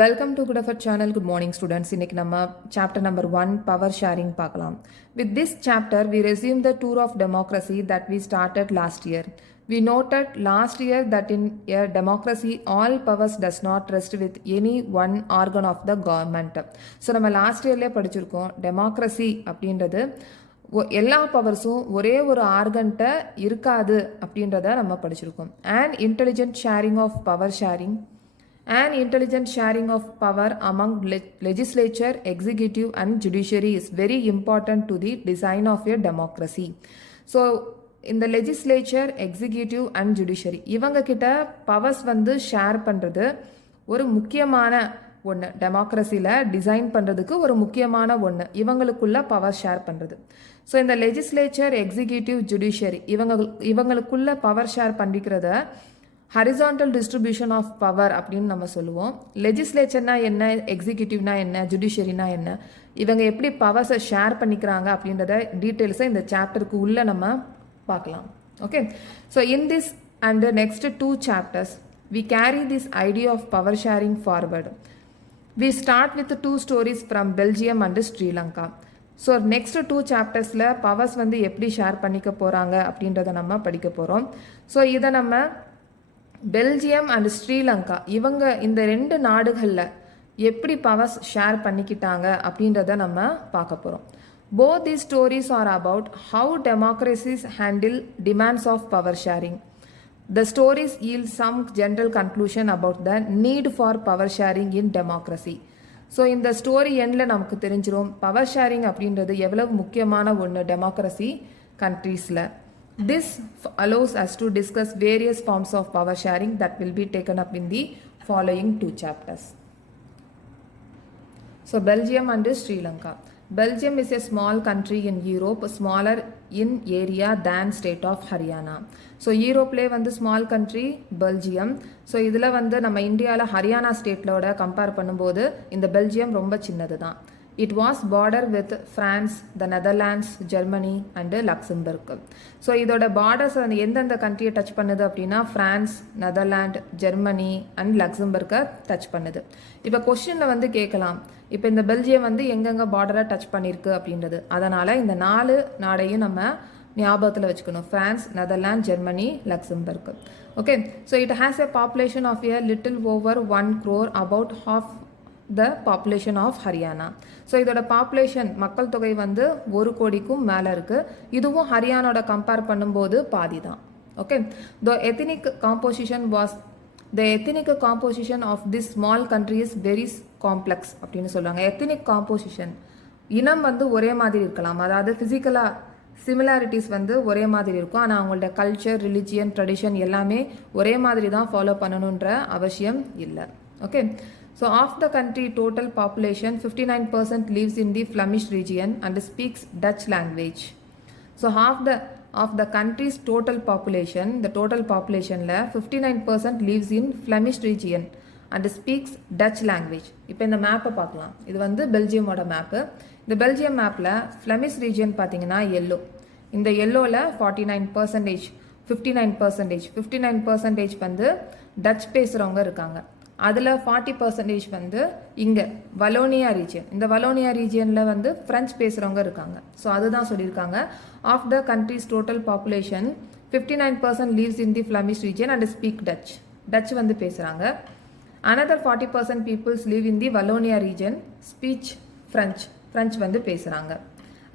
Welcome to good effort channel. Good morning students. இன்னைக்கு நம்ம chapter number 1 power sharing பார்க்கலாம். With this chapter, we resume the tour of democracy that we started last year. We noted last year that in a democracy, all powers does not rest with any one organ of the government. So நம்ம last இயர்லேயே படிச்சிருக்கோம், democracy அப்படின்றது எல்லா பவர்ஸும் ஒரே ஒரு ஆர்கன்ட்ட இருக்காது அப்படின்றத நம்ம படிச்சிருக்கோம். And intelligent sharing of power sharing and intelligent sharing of power among legislature, executive and judiciary is very important to the design of a democracy. So in the legislature, executive and judiciary இவங்க கிட்ட powers வந்து share பண்ணுறது ஒரு முக்கியமான ஒன்று. டெமோக்ரஸியில் design பண்ணுறதுக்கு ஒரு முக்கியமான ஒன்று இவங்களுக்குள்ள பவர் ஷேர் பண்ணுறது. ஸோ இந்த லெஜிஸ்லேச்சர், எக்ஸிக்யூட்டிவ், ஜுடிஷியரி இவங்களுக்குள்ள பவர் ஷேர் பண்ணிக்கிறத ஹரிசான்டல் டிஸ்ட்ரிபியூஷன் ஆஃப் பவர் அப்படின்னு நம்ம சொல்லுவோம். லெஜிஸ்லேச்சர்னா என்ன, எக்ஸிக்யூட்டிவ்னா என்ன, ஜுடிஷியரினா என்ன, இவங்க எப்படி பவர்ஸை ஷேர் பண்ணிக்கிறாங்க அப்படின்றத டீட்டெயில்ஸை இந்த சாப்டருக்கு உள்ளே நம்ம பார்க்கலாம். Okay, so in this and next 2 chapters we carry this idea of power sharing forward. We start with 2 stories from Belgium and Sri Lanka. So next 2 chaptersல பவர்ஸ் வந்து எப்படி ஷேர் பண்ணிக்க போகிறாங்க அப்படின்றத நம்ம படிக்க போகிறோம். ஸோ இதை நம்ம பெல்ஜியம் அண்ட் ஸ்ரீலங்கா இவங்க இந்த 2 நாடுகளில் எப்படி பவர்ஸ் ஷேர் பண்ணிக்கிட்டாங்க அப்படின்றத நம்ம பார்க்க போகிறோம். Both the stories are about how democracies handle demands of power sharing. The stories yield some general conclusion about the need for power sharing in democracy. So இந்த ஸ்டோரி எண்டில் நமக்கு தெரிஞ்சிடும் பவர் ஷேரிங் அப்படின்றது எவ்வளவு முக்கியமான ஒன்று டெமோக்ரஸி கண்ட்ரீஸில். This allows us to discuss various forms of power sharing that will be taken up in the following 2 chapters. So Belgium and Sri Lanka. Belgium is a small country in Europe, smaller in area than state of Haryana. So யூரோப்லேயே வந்து small country Belgium. So இதில் வந்து நம்ம இந்தியாவில் Haryana ஸ்டேட்டோட compare பண்ணும்போது இந்த Belgium ரொம்ப சின்னது தான். It was border with France, the Netherlands, Germany and Luxembourg. So இதோட பார்டர்ஸ் வந்து எந்தெந்த கண்ட்ரியை டச் பண்ணுது அப்படின்னா ஃப்ரான்ஸ், நெதர்லாண்ட், ஜெர்மனி அண்ட் லக்சம்பர்கை டச் பண்ணுது. இப்போ கொஸ்டினில் வந்து கேட்கலாம், இப்போ இந்த பெல்ஜியம் வந்து எங்கெங்கே பார்டரை டச் பண்ணியிருக்கு அப்படின்றது. அதனால் இந்த 4 நாடையும் நம்ம ஞாபகத்தில் வச்சுக்கணும்: France, Netherland, Germany, Luxembourg. Okay, so it has a population of a little over 1 crore, about half the population of Haryana. So இதோட பாப்புலேஷன் மக்கள் தொகை வந்து 1 கோடிக்கும் மேலே இருக்குது. இதுவும் ஹரியானோட கம்பேர் பண்ணும்போது பாதி தான். Okay, the ethnic composition of this small country is very complex அப்படின்னு சொல்லுவாங்க. எத்தனிக் காம்போசிஷன் இனம் வந்து ஒரே மாதிரி இருக்கலாம், அதாவது ஃபிசிக்கலாக சிமிலாரிட்டிஸ் வந்து ஒரே மாதிரி இருக்கும், ஆனால் அவங்களோட கல்ச்சர், ரிலிஜியன், ட்ரெடிஷன் எல்லாமே ஒரே மாதிரி தான் ஃபாலோ பண்ணணுன்ற அவசியம் இல்லை. Okay, so of the country total population 59% lives in the Flemish region and speaks Dutch language. So half of the country's total population, the total population la 59% lives in Flemish region and speaks Dutch language. இப்போ இந்த மேப்பை பார்க்கலாம். இது வந்து பெல்ஜியமோட map. இந்த Belgium மேப்பில் Flemish region பார்த்தீங்கன்னா yellow. இந்த எல்லோவில் 49%, 59% வந்து டச் பேசுகிறவங்க இருக்காங்க. அதில் 40% வந்து இங்கே வலோனியா ரீஜியன். இந்த வலோனியா ரீஜியனில் வந்து ஃப்ரெஞ்ச் பேசுகிறவங்க இருக்காங்க. ஸோ அதுதான் சொல்லியிருக்காங்க. Of the countries total population 59% lives in the Flemish region and speak Dutch வந்து பேசுகிறாங்க. another 40% peoples live in the Wallonia region speech French வந்து பேசுகிறாங்க.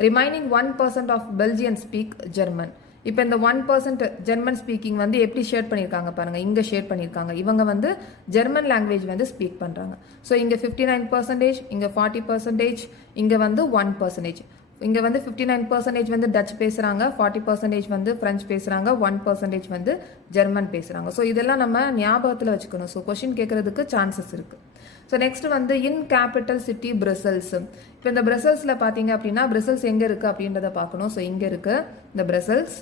Remaining 1% of Belgian speak German. இப்போ இந்த 1% ஜெர்மன் ஸ்பீக்கிங் வந்து எப்படி ஷேட் பண்ணியிருக்காங்க பாருங்கள், இங்கே ஷேட் பண்ணியிருக்காங்க. இவங்க வந்து ஜெர்மன் லாங்குவேஜ் வந்து ஸ்பீக் பண்ணுறாங்க. ஸோ இங்கே 59%, இங்கே 40%, இங்கே வந்து 1%. இங்கே வந்து 59% வந்து டச் பேசுகிறாங்க, 40% வந்து ஃப்ரெஞ்ச் பேசுகிறாங்க, 1% வந்து ஜெர்மன் பேசுகிறாங்க. ஸோ இதெல்லாம் நம்ம ஞாபகத்தில் வச்சுக்கணும். ஸோ கொஷின் கேட்குறதுக்கு சான்சஸ் இருக்குது. ஸோ நெக்ஸ்ட் வந்து இன் கேபிட்டல் சிட்டி பிரசல்ஸ். இப்போ இந்த பிரசல்ஸில் பார்த்தீங்க அப்படின்னா பிரசல்ஸ் எங்கே இருக்குது அப்படின்றத பார்க்கணும். ஸோ இங்கே இருக்குது இந்த பிரசல்ஸ்.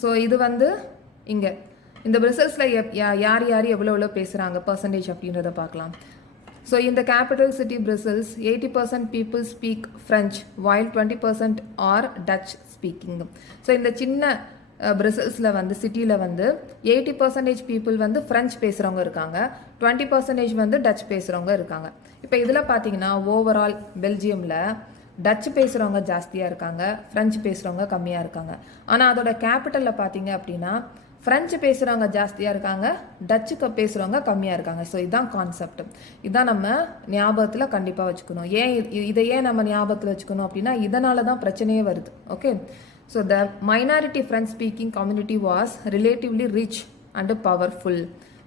ஸோ இது வந்து இங்கே இந்த பிரசல்ஸில் யார் எவ்வளோ பேசுகிறாங்க பர்சன்டேஜ் அப்படின்றத பார்க்கலாம். ஸோ இந்த capital city Brussels 80% people speak French while 20% are Dutch speaking. So இந்த சின்ன பிரசல்ஸில் வந்து சிட்டியில் வந்து 80% பீப்புள் வந்து ஃப்ரெஞ்ச் பேசுகிறவங்க இருக்காங்க, 20% வந்து டச் பேசுகிறவங்க இருக்காங்க. இப்போ இதில் பார்த்தீங்கன்னா ஓவரால் பெல்ஜியமில் டச் பேசுகிறவங்க ஜாஸ்தியாக இருக்காங்க, ஃப்ரெஞ்சு பேசுகிறவங்க கம்மியாக இருக்காங்க. ஆனால் அதோட கேபிட்டலில் பார்த்தீங்க அப்படின்னா ஃப்ரெஞ்சு பேசுகிறவங்க ஜாஸ்தியாக இருக்காங்க, டச்சுக்கு பேசுகிறவங்க கம்மியாக இருக்காங்க. ஸோ இதுதான் கான்செப்ட். இதுதான் நம்ம ஞாபகத்தில் கண்டிப்பாக வச்சுக்கணும். இதை ஏன் நம்ம ஞாபகத்தில் வச்சுக்கணும் அப்படின்னா இதனால தான் பிரச்சனையே வருது. Okay, so the minority French speaking community was relatively rich and powerful.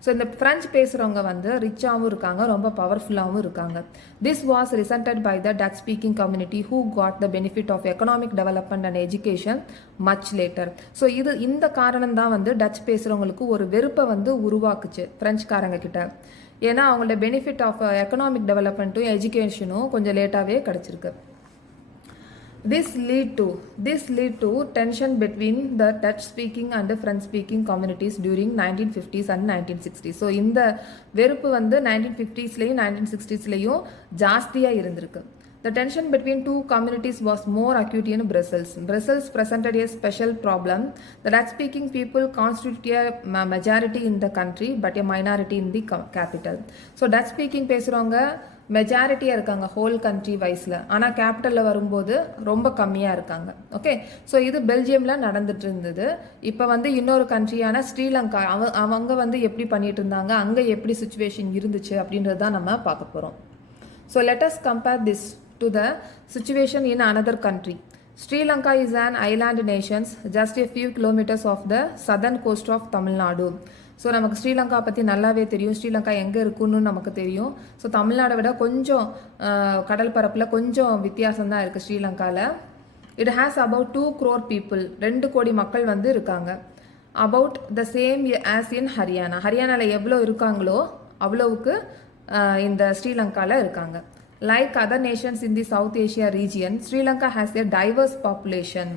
So இந்த ஃப்ரெஞ்ச் பேசுகிறவங்க வந்து ரிச்சாகவும் இருக்காங்க, ரொம்ப பவர்ஃபுல்லாகவும் இருக்காங்க. This was resented by the Dutch speaking community who got the benefit of economic development and education much later. So இந்த காரணம் தான் வந்து டச் பேசுகிறவங்களுக்கு ஒரு வெறுப்பை வந்து உருவாக்குச்சு ஃப்ரெஞ்சுக்காரங்க கிட்ட. ஏன்னா அவங்களோட பெனிஃபிட் ஆஃப் எக்கனாமிக் டெவலப்மெண்ட்டும் எஜுகேஷனும் கொஞ்சம் லேட்டாகவே கிடச்சிருக்கு. This lead to tension between the Dutch speaking and the French speaking communities during 1950s and 1960s. So இந்த வெறுப்பு வந்து 1950ஸ்லையும் 1960ஸ்லையும் ஜாஸ்தியாக இருந்திருக்கு. The tension between two communities was more acute in Brussels. Brussels presented a special problem. The Dutch-speaking people constitute a majority in the country, but a minority in the capital. So Dutch-speaking பேசுகிறவங்க மெஜாரிட்டியாக இருக்காங்க whole country வைஸில், ஆனால் கேபிட்டலில் வரும்போது ரொம்ப கம்மியாக இருக்காங்க. Okay, so இது பெல்ஜியமில் நடந்துட்டு இருந்தது. இப்போ வந்து இன்னொரு கண்ட்ரியான ஸ்ரீலங்கா அவங்க வந்து எப்படி பண்ணிட்டு இருந்தாங்க, அங்கே எப்படி சுச்சுவேஷன் இருந்துச்சு அப்படின்றது தான் நம்ம பார்க்க போகிறோம். So let us compare this to the situation in another country. Sri Lanka is an island nation just a few kilometers off the southern coast of Tamil Nadu. So நமக்கு ஸ்ரீலங்கா பற்றி நல்லாவே தெரியும், ஸ்ரீலங்கா எங்கே இருக்குன்னு நமக்கு தெரியும். ஸோ தமிழ்நாடை விட கொஞ்சம் கடல் பரப்பில் கொஞ்சம் வித்தியாசம் தான் இருக்குது ஸ்ரீலங்காவில். It has about 2 crore people, 2 கோடி மக்கள் வந்து இருக்காங்க. About the same as in Haryana. ஹரியானாவில் எவ்வளோ இருக்காங்களோ அவ்வளவுக்கு இந்த ஸ்ரீலங்காவில் இருக்காங்க. Like other Nations in the south Asia region, Sri Lanka has a divorce population.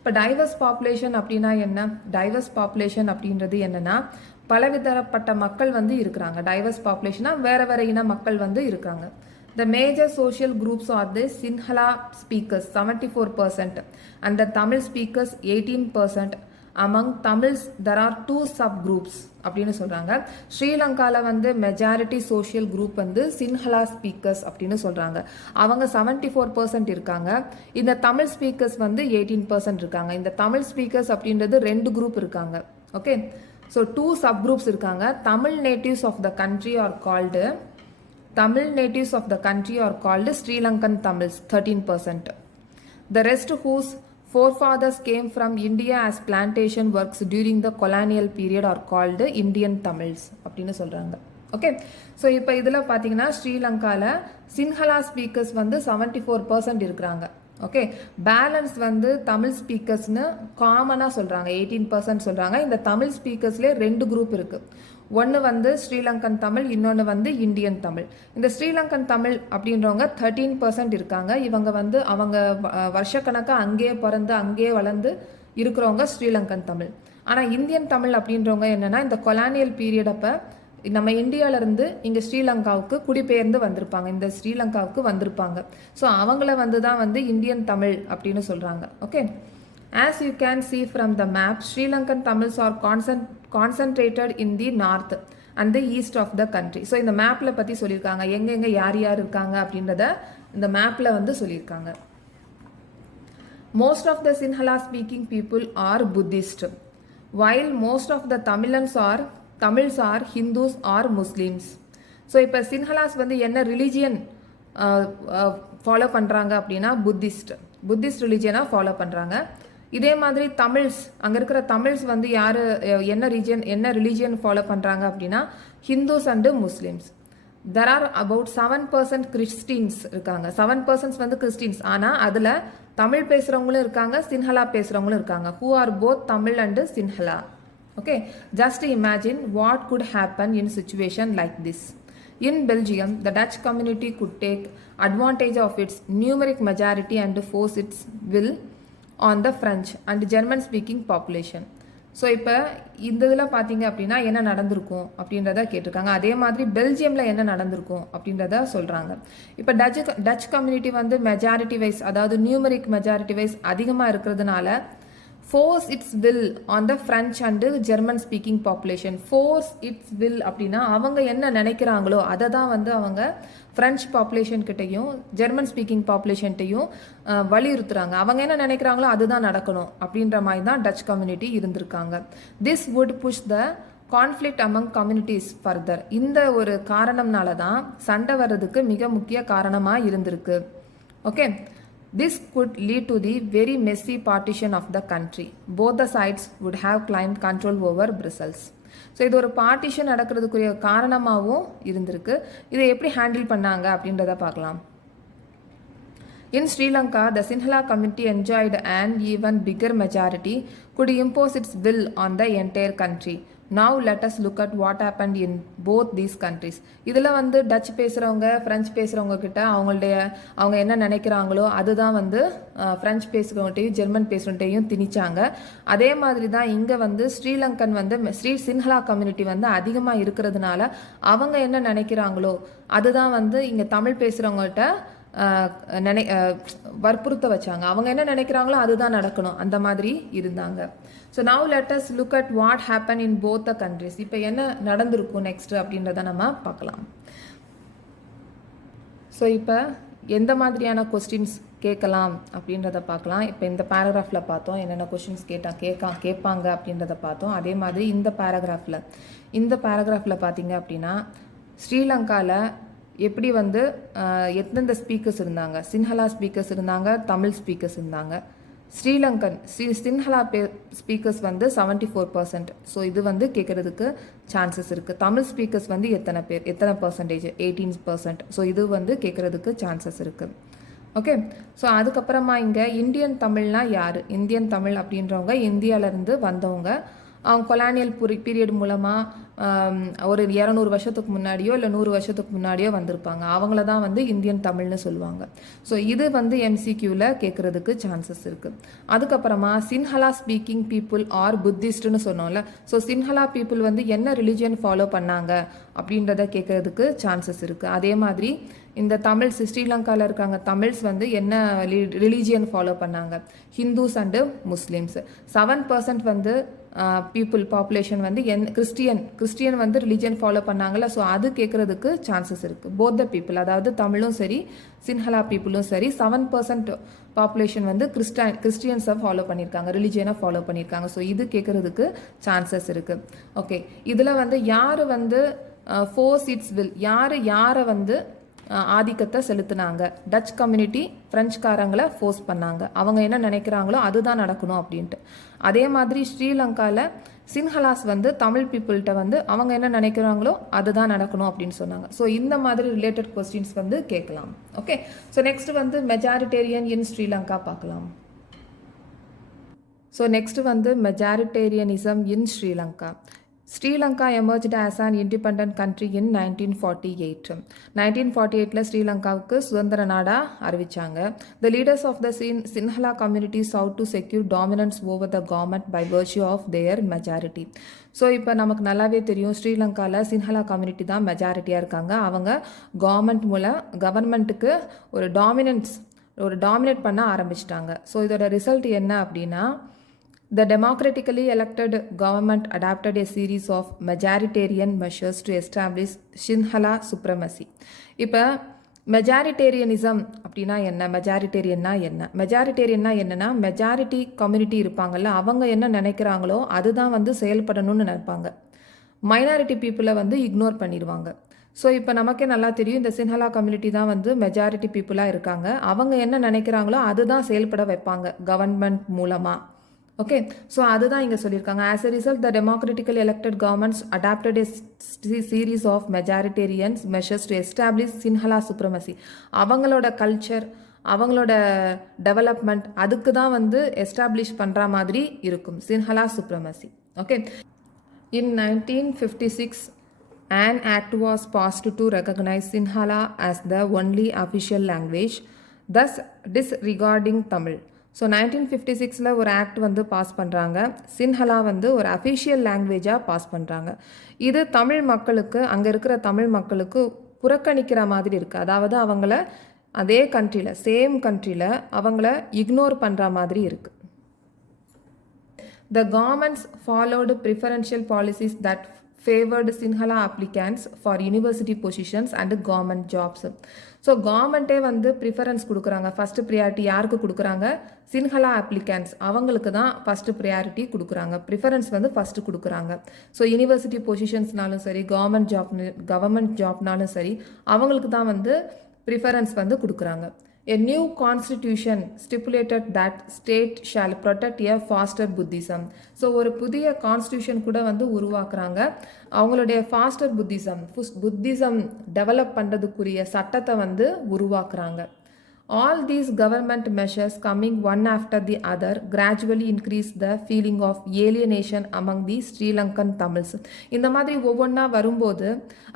இப்போ டைவர்ஸ் பாப்புலேஷன் அப்படின்னா என்ன? டைவர்ஸ் பாப்புலேஷன் அப்படின்றது என்னன்னா பலவிதப்பட்ட மக்கள் வந்து இருக்கிறாங்க. டைவர்ஸ் பாப்புலேஷனா வேற வேற இன மக்கள் வந்து இருக்காங்க. The major social groups are the Sinhala speakers 74% and the Tamil speakers 18%. Among Tamils there are 2 subgroups அப்படின்னு சொல்றாங்க. ஸ்ரீலங்காவில் வந்து மெஜாரிட்டி சோஷியல் குரூப் வந்து சின்ஹலா ஸ்பீக்கர்ஸ் அப்படின்னு சொல்றாங்க. அவங்க 74% இருக்காங்க. இந்த தமிழ் ஸ்பீக்கர்ஸ் வந்து 18% இருக்காங்க. இந்த தமிழ் ஸ்பீக்கர்ஸ் அப்படின்றது 2 குரூப் இருக்காங்க. ஓகே, ஸோ 2 subgroups இருக்காங்க. Tamil natives of the country are called Sri Lankan Tamils 13%. The rest whose forefathers came from India as plantation works during the colonial period are called Indian Tamils அப்படின்னு சொல்கிறாங்க. Okay, so இப்போ இதில் பார்த்தீங்கன்னா ஸ்ரீலங்காவில் Sinhala speakers வந்து 74% இருக்கிறாங்க. Okay, balance வந்து தமிழ் ஸ்பீக்கர்ஸ்னு காமனாக சொல்கிறாங்க, 18% சொல்கிறாங்க. இந்த தமிழ் ஸ்பீக்கர்ஸ்லேயே 2 குரூப் இருக்குது. ஒன்று வந்து ஸ்ரீலங்கன் தமிழ், இன்னொன்று வந்து இந்தியன் தமிழ். இந்த ஸ்ரீலங்கன் தமிழ் அப்படின்றவங்க 13% இருக்காங்க. இவங்க வந்து அவங்க வருஷக்கணக்காக அங்கேயே பிறந்து அங்கேயே வளர்ந்து இருக்கிறவங்க ஸ்ரீலங்கன் தமிழ். ஆனால் இந்தியன் தமிழ் அப்படின்றவங்க என்னென்னா இந்த கொலானியல் பீரியட் அப்போ நம்ம இந்தியாவிலேருந்து இங்கே ஸ்ரீலங்காவுக்கு குடிபெயர்ந்து வந்திருப்பாங்க, இந்த ஸ்ரீலங்காவுக்கு வந்திருப்பாங்க. ஸோ அவங்கள வந்து தான் வந்து இந்தியன் தமிழ் அப்படின்னு சொல்கிறாங்க. Okay, as you can see from the map, Sri Lankan Tamils are concentrated in the north and the east of the country. So இந்த மேப்பில் பற்றி சொல்லியிருக்காங்க, எங்கெங்கே யார் யார் இருக்காங்க அப்படின்றத இந்த மேப்பில் வந்து சொல்லியிருக்காங்க. Most of the Sinhala speaking people are Buddhist, while most of the Tamils are Hindus or Muslims. So இப்போ சின்ஹலாஸ் வந்து என்ன ரிலிஜியன் ஃபாலோ பண்ணுறாங்க அப்படின்னா புத்திஸ்ட் ரிலிஜியனாக ஃபாலோ பண்ணுறாங்க. இதே மாதிரி தமிழ்ஸ், அங்கே இருக்கிற தமிழ்ஸ் வந்து யார் என்ன ரிலிஜியன் ஃபாலோ பண்ணுறாங்க அப்படின்னா Hindus and Muslims. There are about 7% Christians இருக்காங்க. 7% வந்து கிறிஸ்டின்ஸ், ஆனால் அதில் தமிழ் பேசுகிறவங்களும் இருக்காங்க, சின்ஹலா பேசுகிறவங்களும் இருக்காங்க. Who are both Tamil and Sinhala. Okay, just imagine what could happen in situation like this. In Belgium, the Dutch community could take advantage of its numeric majority and force its will on the French and German speaking population. So இப்போ இந்த இதில் பார்த்தீங்க அப்படின்னா என்ன நடந்திருக்கும் அப்படின்றத கேட்டிருக்காங்க. அதே மாதிரி பெல்ஜியமில் என்ன நடந்திருக்கும் அப்படின்றத சொல்கிறாங்க. இப்போ டச் கம்யூனிட்டி வந்து மெஜாரிட்டி வைஸ், அதாவது நியூமரிக் மெஜாரிட்டி வைஸ் அதிகமாக இருக்கிறதுனால force its will on the French and German speaking population. Force its will அப்படின்னா அவங்க என்ன நினைக்கிறாங்களோ அதை தான் வந்து அவங்க ஃப்ரெஞ்ச் பாப்புலேஷன் கிட்டையும் ஜெர்மன் ஸ்பீக்கிங் பாப்புலேஷன்ட்டையும் வலியுறுத்துறாங்க. அவங்க என்ன நினைக்கிறாங்களோ அதுதான் நடக்கணும் அப்படின்ற மாதிரி தான் டச் கம்யூனிட்டி இருந்திருக்காங்க. This would push the conflict among communities further. இந்த ஒரு காரணம்னால தான் சண்டை வர்றதுக்கு மிக முக்கிய காரணமாக இருந்திருக்கு. Okay, this could lead to the very messy partition of the country. Both the sides would have claimed control over Brussels. So இது ஒரு பார்ட்டிஷன் நடக்கிறதுக்குரிய காரணமாகவும் இருந்திருக்கு. இதை எப்படி ஹேண்டில் பண்ணாங்க அப்படின்றத பார்க்கலாம். In Sri Lanka, the Sinhala community enjoyed an even bigger majority, could impose its will on the entire country. Now let us look at what happened in both these countries. இதில் வந்து touch பேசுகிறவங்க French பேசுகிறவங்க கிட்ட அவங்க என்ன நினைக்கிறாங்களோ அதுதான் வந்து ஃப்ரெஞ்ச் பேசுகிறவங்கள்ட்டையும் ஜெர்மன் பேசுகிறவங்கள்ட்டையும் திணிச்சாங்க. அதே மாதிரி தான் இங்கே வந்து ஸ்ரீலங்கன் வந்து சின்ஹலா கம்யூனிட்டி வந்து அதிகமாக இருக்கிறதுனால அவங்க என்ன நினைக்கிறாங்களோ அதுதான் வந்து இங்கே தமிழ் பேசுகிறவங்கள்ட்ட வற்புறுத்த வச்சாங்க. அவங்க என்ன நினைக்கிறாங்களோ அதுதான் நடக்கணும், அந்த மாதிரி இருந்தாங்க. So now let us look at what happen in both the countries. இப்போ என்ன நடந்திருக்கும் நெக்ஸ்ட் அப்படின்றத நம்ம பார்க்கலாம். ஸோ இப்போ எந்த மாதிரியான கொஸ்டின்ஸ் கேட்கலாம் அப்படின்றத பார்க்கலாம். இப்போ இந்த பேராகிராஃபில் பார்த்தோம் என்னென்ன கொஸ்டின்ஸ் கேட்பாங்க அப்படின்றத பார்த்தோம். அதே மாதிரி இந்த பேராகிராஃபில் பார்த்தீங்க அப்படின்னா ஸ்ரீலங்காவில் எப்படி வந்து எந்தெந்த ஸ்பீக்கர்ஸ் இருந்தாங்க, சின்ஹலா ஸ்பீக்கர்ஸ் இருந்தாங்க, தமிழ் ஸ்பீக்கர்ஸ் இருந்தாங்க. ஸ்ரீலங்கன் சின்ஹலா ஸ்பீக்கர்ஸ் வந்து 74%. ஸோ இது வந்து கேட்குறதுக்கு சான்சஸ் இருக்குது. தமிழ் ஸ்பீக்கர்ஸ் வந்து எத்தனை பர்சன்டேஜ், 18%. ஸோ இது வந்து கேட்குறதுக்கு சான்சஸ் இருக்குது. ஓகே, ஸோ அதுக்கப்புறமா இங்கே இந்தியன் தமிழ்னா யார்? இந்தியன் தமிழ் அப்படின்றவங்க இந்தியாவிலேருந்து வந்தவங்க. அவங்க கொலானியல் பீரியட் மூலமாக ஒரு 200 வருஷத்துக்கு முன்னாடியோ இல்லை 100 வருஷத்துக்கு முன்னாடியோ வந்திருப்பாங்க. அவங்கள தான் வந்து இந்தியன் தமிழ்னு சொல்லுவாங்க. ஸோ இது வந்து எம்சிக்யூவில் கேட்குறதுக்கு சான்சஸ் இருக்குது. அதுக்கப்புறமா சின்ஹலா ஸ்பீக்கிங் பீப்புள் ஆர் புத்திஸ்ட்னு சொன்னோம்ல. ஸோ சின்ஹலா பீப்புள் வந்து என்ன ரிலிஜியன் ஃபாலோ பண்ணாங்க அப்படின்றத கேட்குறதுக்கு சான்சஸ் இருக்குது. அதே மாதிரி இந்த தமிழ்ஸ் ஸ்ரீலங்காவில் இருக்காங்க தமிழ்ஸ் வந்து என்ன ரிலீஜியன் ஃபாலோ பண்ணாங்க, ஹிந்துஸ் அண்டு முஸ்லீம்ஸ். 7% வந்து பாப்புலேஷன் வந்து கிறிஸ்டியன் வந்து ரிலீஜியன் ஃபாலோ பண்ணாங்கல்ல. ஸோ அது கேட்குறதுக்கு சான்சஸ் இருக்குது. போத் த பீப்புள், அதாவது தமிழும் சரி சின்ஹலா பீப்புளும் சரி 7% பாப்புலேஷன் வந்து கிறிஸ்டியன்ஸை ஃபாலோ பண்ணியிருக்காங்க, ரிலிஜியனை ஃபாலோ பண்ணியிருக்காங்க. ஸோ இது கேட்குறதுக்கு சான்சஸ் இருக்குது. ஓகே, இதில் வந்து யார் வந்து ஃபோர்ஸ் இட்ஸ் வில், யாரை வந்து ஆதிக்கத்தை செலுத்தினாங்க? டச் கம்யூனிட்டி ஃப்ரெஞ்சுக்காரங்களை ஃபோர்ஸ் பண்ணாங்க. அவங்க என்ன நினைக்கிறாங்களோ அதுதான் நடக்கணும் அப்படின்ட்டு. அதே மாதிரி ஸ்ரீலங்காவில் சின்ஹலாஸ் வந்து தமிழ் பீப்புள்கிட்ட வந்து அவங்க என்ன நினைக்கிறாங்களோ அதுதான் நடக்கணும் அப்படின்னு சொன்னாங்க. ஸோ இந்த மாதிரி ரிலேட்டட் கொஸ்டின்ஸ் வந்து கேட்கலாம். ஓகே, ஸோ நெக்ஸ்ட் வந்து மெஜாரிட்டேரியன் இன் ஸ்ரீலங்கா பார்க்கலாம். ஸோ நெக்ஸ்ட் வந்து majoritarianism in Sri Lanka. Sri Lanka emerged as an independent country in 1948. 1948 ஸ்ரீலங்காவுக்கு சுதந்திர நாடாக அறிவிச்சாங்க. The leaders of the Sinhala community sought to secure dominance over the government by virtue of their majority. So இப்போ நமக்கு நல்லாவே தெரியும் ஸ்ரீலங்காவில் Sinhala community தான் மெஜாரிட்டியாக இருக்காங்க. அவங்க கவர்மெண்ட்டுக்கு ஒரு டாமினேட் பண்ண ஆரம்பிச்சிட்டாங்க. ஸோ இதோட ரிசல்ட் என்ன அப்படின்னா the democratically elected government adopted a series of majoritarian measures to establish Sinhala supremacy. இப்போ மெஜாரிட்டேரியனிசம் அப்படின்னா என்ன, மெஜாரிட்டேரியன்னா என்னன்னா மெஜாரிட்டி கம்யூனிட்டி இருப்பாங்கல்ல, அவங்க என்ன நினைக்கிறாங்களோ அதுதான் வந்து செயல்படணும்னு நினைப்பாங்க. மைனாரிட்டி பீப்புளை வந்து இக்னோர் பண்ணிடுவாங்க. ஸோ இப்போ நமக்கே நல்லா தெரியும் இந்த சின்ஹலா கம்யூனிட்டி தான் வந்து மெஜாரிட்டி பீப்புளாக இருக்காங்க. அவங்க என்ன நினைக்கிறாங்களோ அதுதான் செயல்பட வைப்பாங்க கவர்மெண்ட் மூலமாக. ஓகே, ஸோ அதுதான் இங்கே சொல்லியிருக்காங்க. As a result the democratically elected governments adopted a series of majoritarians measures to establish Sinhala supremacy. அவங்களோட கல்ச்சர், அவங்களோட டெவலப்மெண்ட் அதுக்கு தான் வந்து எஸ்டாப்ளிஷ் பண்ணுற மாதிரி இருக்கும் Sinhala supremacy. Okay, in 1956 an act was passed to recognize Sinhala as the only official language, thus disregarding Tamil. So 1956 ஒரு act வந்து பாஸ் பண்ணுறாங்க. சின்ஹலா வந்து ஒரு அஃபிஷியல் லாங்குவேஜாக பாஸ் பண்ணுறாங்க. இது தமிழ் மக்களுக்கு, அங்கே இருக்கிற தமிழ் மக்களுக்கு புறக்கணிக்கிற மாதிரி இருக்குது. அதாவது அவங்கள சேம் கண்ட்ரியில் அவங்கள இக்னோர் பண்ணுற மாதிரி இருக்குது. The governments followed preferential policies that favored Sinhala applicants for university positions and government jobs. So கவர்மெண்ட்டே வந்து ப்ரிஃபரன்ஸ் கொடுக்குறாங்க. ஃபஸ்ட்டு ப்ரியாரிட்டி யாருக்கு கொடுக்குறாங்க? சின்ஹலா அப்ளிகன்ஸ் அவங்களுக்கு தான் ஃபஸ்ட்டு ப்ரியாரிட்டி கொடுக்குறாங்க. ப்ரிஃபரன்ஸ் வந்து ஃபஸ்ட்டு கொடுக்குறாங்க. ஸோ யூனிவர்சிட்டி பொசிஷன்ஸ்னாலும் சரி, கவர்மெண்ட் ஜாப்னாலும் சரி, அவங்களுக்கு தான் வந்து ப்ரிஃபரன்ஸ் வந்து கொடுக்குறாங்க. A new constitution stipulated that state shall protect a faster Buddhism. So ஒரு புதிய கான்ஸ்டியூஷன் கூட வந்து உருவாக்குறாங்க. அவங்களுடைய ஃபாஸ்டர் புத்திசம் டெவலப் பண்ணுறதுக்குரிய சட்டத்தை வந்து உருவாக்குறாங்க. All these government measures coming one after the other gradually increase the feeling of alienation among the Sri Lankan Tamils. இந்த மாதிரி ஒவ்வொன்றா வரும்போது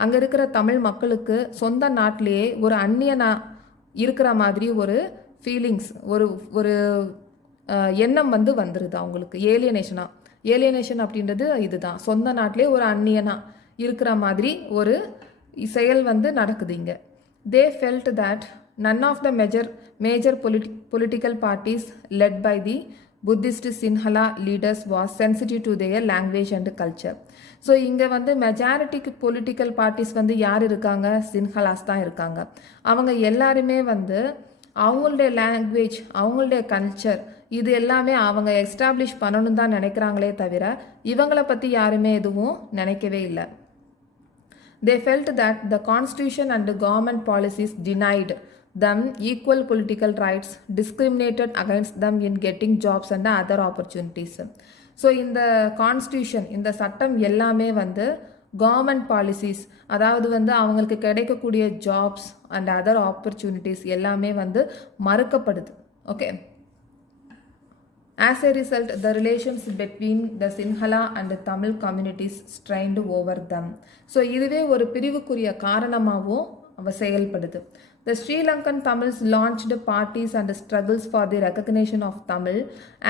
அங்கே இருக்கிற தமிழ் மக்களுக்கு சொந்த நாட்டிலேயே ஒரு அந்நியனா இருக்கிற மாதிரி ஒரு ஃபீலிங்ஸ், ஒரு எண்ணம் வந்து வந்துடுது அவங்களுக்கு. ஏலியனேஷன் அப்படின்றது இதுதான். சொந்த நாட்டிலே ஒரு அந்நியனா இருக்கிற மாதிரி ஒரு செயல் வந்து நடக்குது இங்கே. They felt that none of the major political parties led by the Buddhist Sinhala leaders was sensitive to their language and culture. So இங்கே வந்து மெஜாரிட்டிக்கு பொலிட்டிக்கல் பார்ட்டிஸ் வந்து யார் இருக்காங்க? சின்ஹலாஸ் தான் இருக்காங்க. அவங்க எல்லாருமே வந்து அவங்களுடைய லாங்குவேஜ், அவங்களுடைய கல்ச்சர், இது எல்லாமே அவங்க எஸ்டாப்ளிஷ் பண்ணணும் தான் நினைக்கிறாங்களே தவிர இவங்களை பற்றி யாருமே எதுவும் நினைக்கவே இல்லை. They felt that the constitution and the government policies denied them equal political rights, discriminated against them in getting jobs and other opportunities. So இந்த கான்ஸ்டியூஷன், இந்த சட்டம் எல்லாமே வந்து கவர்மெண்ட் பாலிசிஸ், அதாவது வந்து அவங்களுக்கு கிடைக்கக்கூடிய ஜாப்ஸ் அண்ட் அதர் ஆப்பர்ச்சுனிட்டிஸ் எல்லாமே வந்து மறுக்கப்படுது. Okay. As a result, the relations between the Sinhala and the Tamil communities strained over them. So இதுவே ஒரு பிரிவுக்குரிய காரணமாகவும் செயல்படுது. The Sri Lankan Tamils launched parties and struggles for the recognition of Tamil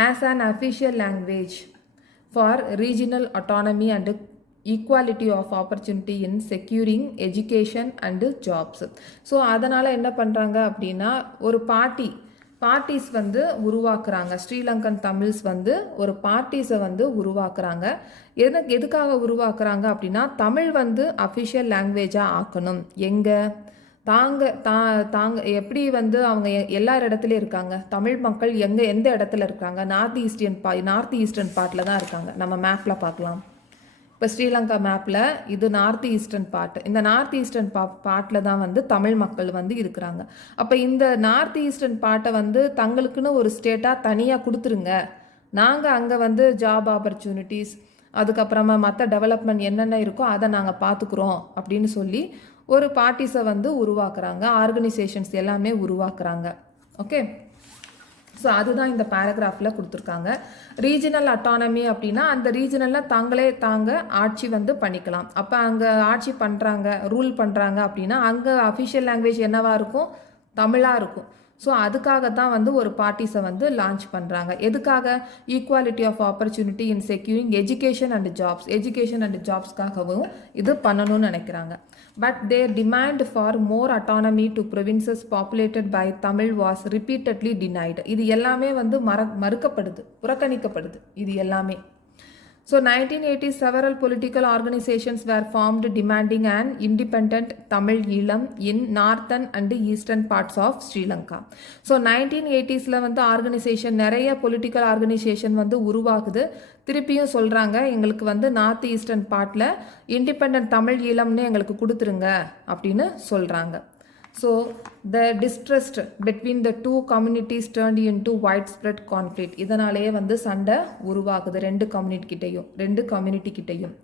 as an official language for regional autonomy and equality of opportunity in securing education and jobs. So அதனால் என்ன பண்ணுறாங்க அப்படின்னா ஒரு parties வந்து உருவாக்குறாங்க. Sri Lankan Tamils வந்து ஒரு பார்ட்டிஸை வந்து உருவாக்குறாங்க. எதுக்காக உருவாக்குறாங்க அப்படின்னா தமிழ் வந்து அஃபிஷியல் லாங்குவேஜாக ஆக்கணும். எங்கே தாங்க எப்படி வந்து அவங்க எல்லார் இடத்துலையும் இருக்காங்க. தமிழ் மக்கள் எந்த இடத்துல இருக்காங்க? நார்த் ஈஸ்டர்ன் பார்ட்டில் தான் இருக்காங்க. நம்ம மேப்பில் பார்க்கலாம். இப்போ ஸ்ரீலங்கா மேப்பில் இது நார்த் ஈஸ்டர்ன் பார்ட். இந்த நார்த் ஈஸ்டர்ன் பார்ட்டில் தான் வந்து தமிழ் மக்கள் வந்து இருக்கிறாங்க. அப்போ இந்த நார்த் ஈஸ்டர்ன் பார்ட்டை வந்து தங்களுக்குன்னு ஒரு ஸ்டேட்டாக தனியாக கொடுத்துருங்க. நாங்கள் அங்கே வந்து ஜாப் ஆப்பர்ச்சுனிட்டிஸ், அதுக்கப்புறமா மற்ற டெவலப்மெண்ட் என்னென்ன இருக்கோ அதை நாங்கள் பார்த்துக்குறோம் அப்படின்னு சொல்லி ஒரு பார்ட்டிஸை வந்து உருவாக்குறாங்க. ஆர்கனைசேஷன்ஸ் எல்லாமே உருவாக்குறாங்க. ஓகே. ஸோ அதுதான் இந்த பேராகிராஃபில் கொடுத்துருக்காங்க. ரீஜனல் அட்டானமி அப்படின்னா அந்த ரீஜனலில் தாங்க ஆட்சி வந்து பண்ணிக்கலாம். அப்போ அங்கே ஆட்சி பண்ணுறாங்க, ரூல் பண்ணுறாங்க அப்படின்னா அங்கே அஃபிஷியல் லாங்குவேஜ் என்னவாக இருக்கும்? தமிழாக இருக்கும். ஸோ அதுக்காக தான் வந்து ஒரு பார்ட்டிஸை வந்து லான்ச் பண்ணுறாங்க. எதுக்காக? Equality of opportunity in securing education and ஜாப்ஸ்க்காகவும் இது பண்ணணும்னு நினைக்கிறாங்க. But their demand for more autonomy to provinces populated by Tamil was repeatedly denied. இது எல்லாமே வந்து மறுக்கப்படுது, புறக்கணிக்கப்படுது இது எல்லாமே. So 1980s several political organizations were formed demanding an independent Tamil Eelam in northern and eastern parts of Sri Lanka. So 1980sல வந்து organisation, நிறைய political organisation வந்து உருவாகுது. திருப்பியும் சொல்கிறாங்க எங்களுக்கு வந்து நார்த் ஈஸ்டர்ன் பார்ட்டில் இண்டிபெண்ட் தமிழ் ஈழம்னு எங்களுக்கு கொடுத்துருங்க அப்படின்னு சொல்கிறாங்க. So the distrust between the two communities turned into widespread conflict. இதனாலேயே வந்து சண்டை உருவாகுது ரெண்டு கம்யூனிட்டி கிட்டையும்.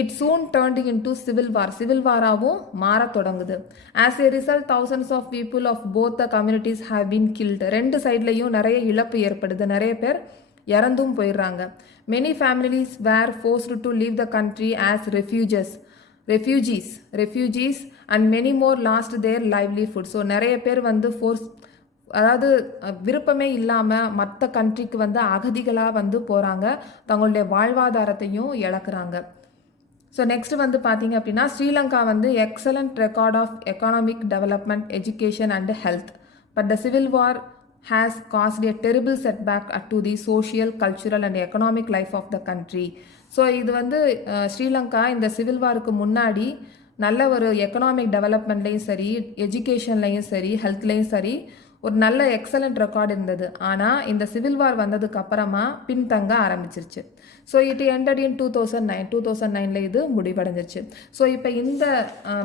It soon turned into civil வாராகவும் மாற தொடங்குது. As a result thousands of people of both the communities have been killed. ரெண்டு சைட்லையும் நிறைய இழப்பு ஏற்படுது, நிறைய பேர் இறந்தும் போயிடுறாங்க. Many families were forced to leave the country as refugees and many more lost their livelihood. So நிறைய பேர் வந்து அதாவது விருப்பமே இல்லாமல் மற்ற கண்ட்ரிக்கு வந்து அகதிகளாக வந்து போகிறாங்க, தங்களுடைய வாழ்வாதாரத்தையும் இழக்கிறாங்க. ஸோ நெக்ஸ்ட் வந்து பார்த்தீங்க அப்படின்னா ஸ்ரீலங்கா வந்து excellent record of economic development, education and health. But the civil war has caused a terrible setback to the social, cultural and economic life of the country. So இது வந்து ஸ்ரீலங்கா இந்த சிவில் வாருக்கு முன்னாடி நல்ல ஒரு எக்கனாமிக் டெவலப்மெண்ட்லேயும் சரி, எஜுகேஷன்லேயும் சரி, ஹெல்த்லேயும் சரி ஒரு நல்ல எக்ஸலண்ட் ரெக்கார்டு இருந்தது. ஆனால் இந்த சிவில் வார் வந்ததுக்கு அப்புறமா பின்தங்க ஆரம்பிச்சிருச்சு. ஸோ இட் எண்டட் இன் 2009 இது முடிவடைஞ்சிருச்சு. ஸோ இப்போ இந்த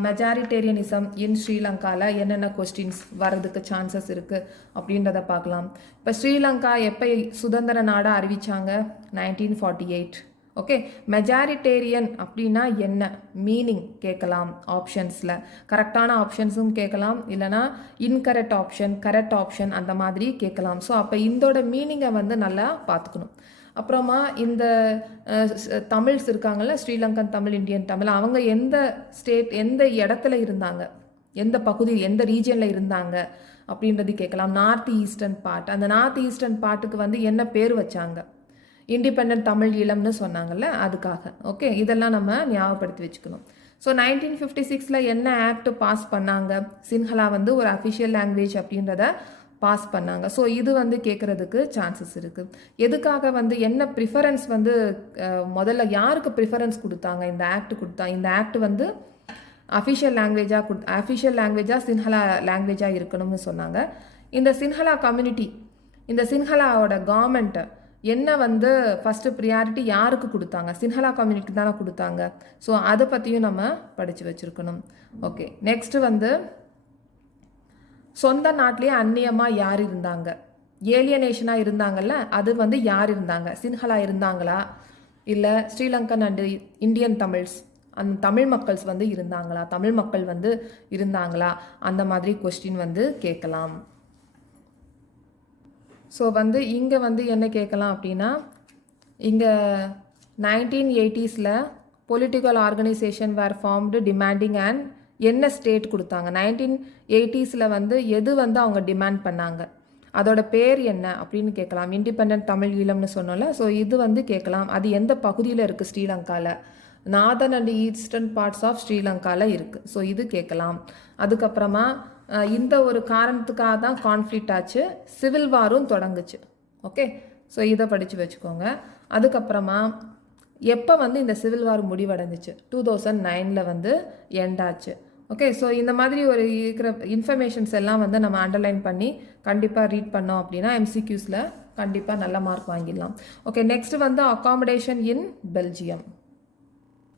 மெஜாரிட்டேரியனிசம் இன் ஸ்ரீலங்காவில் என்னென்ன கொஸ்டின்ஸ் வர்றதுக்கு சான்சஸ் இருக்குது அப்படின்றத பார்க்கலாம். இப்போ ஸ்ரீலங்கா எப்போ சுதந்திர நாடாக அறிவித்தாங்க? 1948. ஓகே, மெஜாரிட்டேரியன் அப்படின்னா என்ன மீனிங் கேட்கலாம் ஆப்ஷன்ஸில். கரெக்டான ஆப்ஷன்ஸும் கேட்கலாம், இல்லைனா இன்கரெக்ட் ஆப்ஷன், கரெக்ட் ஆப்ஷன் அந்த மாதிரி கேட்கலாம். ஸோ அப்போ இதோட மீனிங்கை வந்து நல்லா பார்த்துக்கணும். அப்புறமா இந்த தமிழ்ஸ் இருக்காங்கள்ல, ஸ்ரீலங்கன் தமிழ், இந்தியன் தமிழ், அவங்க எந்த ஸ்டேட், எந்த இடத்துல இருந்தாங்க, எந்த பகுதியில், எந்த ரீஜனில் இருந்தாங்க அப்படின்றது கேட்கலாம். நார்த் ஈஸ்டர்ன் பார்ட், அந்த நார்த் ஈஸ்டர்ன் பார்ட்டுக்கு வந்து என்ன பேர் வச்சாங்க? இண்டிபெண்ட் தமிழ் ஈழம்னு சொன்னாங்கல்ல, அதுக்காக. ஓகே, இதெல்லாம் நம்ம ஞாபகப்படுத்தி வச்சுக்கணும். ஸோ 1956 என்ன ஆக்ட் பாஸ் பண்ணாங்க? சின்ஹலா வந்து ஒரு அஃபிஷியல் லாங்குவேஜ் அப்படின்றத பாஸ் பண்ணாங்க. ஸோ இது வந்து கேட்குறதுக்கு சான்சஸ் இருக்குது. எதுக்காக வந்து என்ன ப்ரிஃபரன்ஸ் வந்து முதல்ல யாருக்கு ப்ரிஃபரன்ஸ் கொடுத்தாங்க? இந்த ஆக்ட் வந்து அஃபிஷியல் லாங்குவேஜாக சின்ஹலா லாங்குவேஜாக இருக்கணும்னு சொன்னாங்க. இந்த சின்ஹலா கம்யூனிட்டி, இந்த சின்ஹலாவோட கவர்மெண்ட்டை என்ன வந்து ஃபஸ்ட்டு ப்ரியாரிட்டி யாருக்கு கொடுத்தாங்க? சின்ஹலா கம்யூனிட்டி தானே கொடுத்தாங்க. ஸோ அதை பற்றியும் நம்ம படித்து வச்சுருக்கணும். ஓகே, நெக்ஸ்ட்டு வந்து சொந்த நாட்டிலேயே அந்நியமாக யார் இருந்தாங்க? ஏலியனேஷனாக இருந்தாங்கல்ல, அது வந்து யார் இருந்தாங்க? சின்ஹலா இருந்தாங்களா, இல்லை ஸ்ரீலங்கன் அண்டு இந்தியன் தமிழ்ஸ், அந்த தமிழ் மக்கள்ஸ் வந்து இருந்தாங்களா, தமிழ் மக்கள் வந்து இருந்தாங்களா, அந்த மாதிரி கொஸ்டின் வந்து கேட்கலாம். ஸோ வந்து இங்கே வந்து என்ன கேட்கலாம் அப்படின்னா, இங்கே 1980s political organisation where formed demanding and என்ன ஸ்டேட் கொடுத்தாங்க? 1980s வந்து எது வந்து அவங்க டிமாண்ட் பண்ணாங்க, அதோட பேர் என்ன அப்படின்னு கேட்கலாம். இண்டிபெண்ட் தமிழ் ஈழம்னு சொன்னோம்ல, ஸோ இது வந்து கேட்கலாம். அது எந்த பகுதியில் இருக்குது? ஸ்ரீலங்காவில் northern and eastern parts of ஸ்ரீலங்காவில் இருக்குது. ஸோ இது கேட்கலாம். அதுக்கப்புறமா இந்த ஒரு காரணத்துக்காக தான் கான்ஃப்ளிக்ட் ஆச்சு, சிவில் வாரும் தொடங்குச்சு. ஓகே, ஸோ இதை படித்து வச்சுக்கோங்க. அதுக்கப்புறமா எப்போ வந்து இந்த சிவில் வார் முடிவடைஞ்சிச்சு? 2009 வந்து எண்ட் ஆச்சு. ஓகே, ஸோ இந்த மாதிரி ஒரு இருக்கிற இன்ஃபர்மேஷன்ஸ் எல்லாம் வந்து நம்ம அண்டர்லைன் பண்ணி கண்டிப்பாக ரீட் பண்ணோம் அப்படின்னா எம்சிக்யூஸில் கண்டிப்பாக நல்ல மார்க் வாங்கிடலாம். ஓகே, நெக்ஸ்ட் வந்து அகாமடேஷன் இன் பெல்ஜியம்.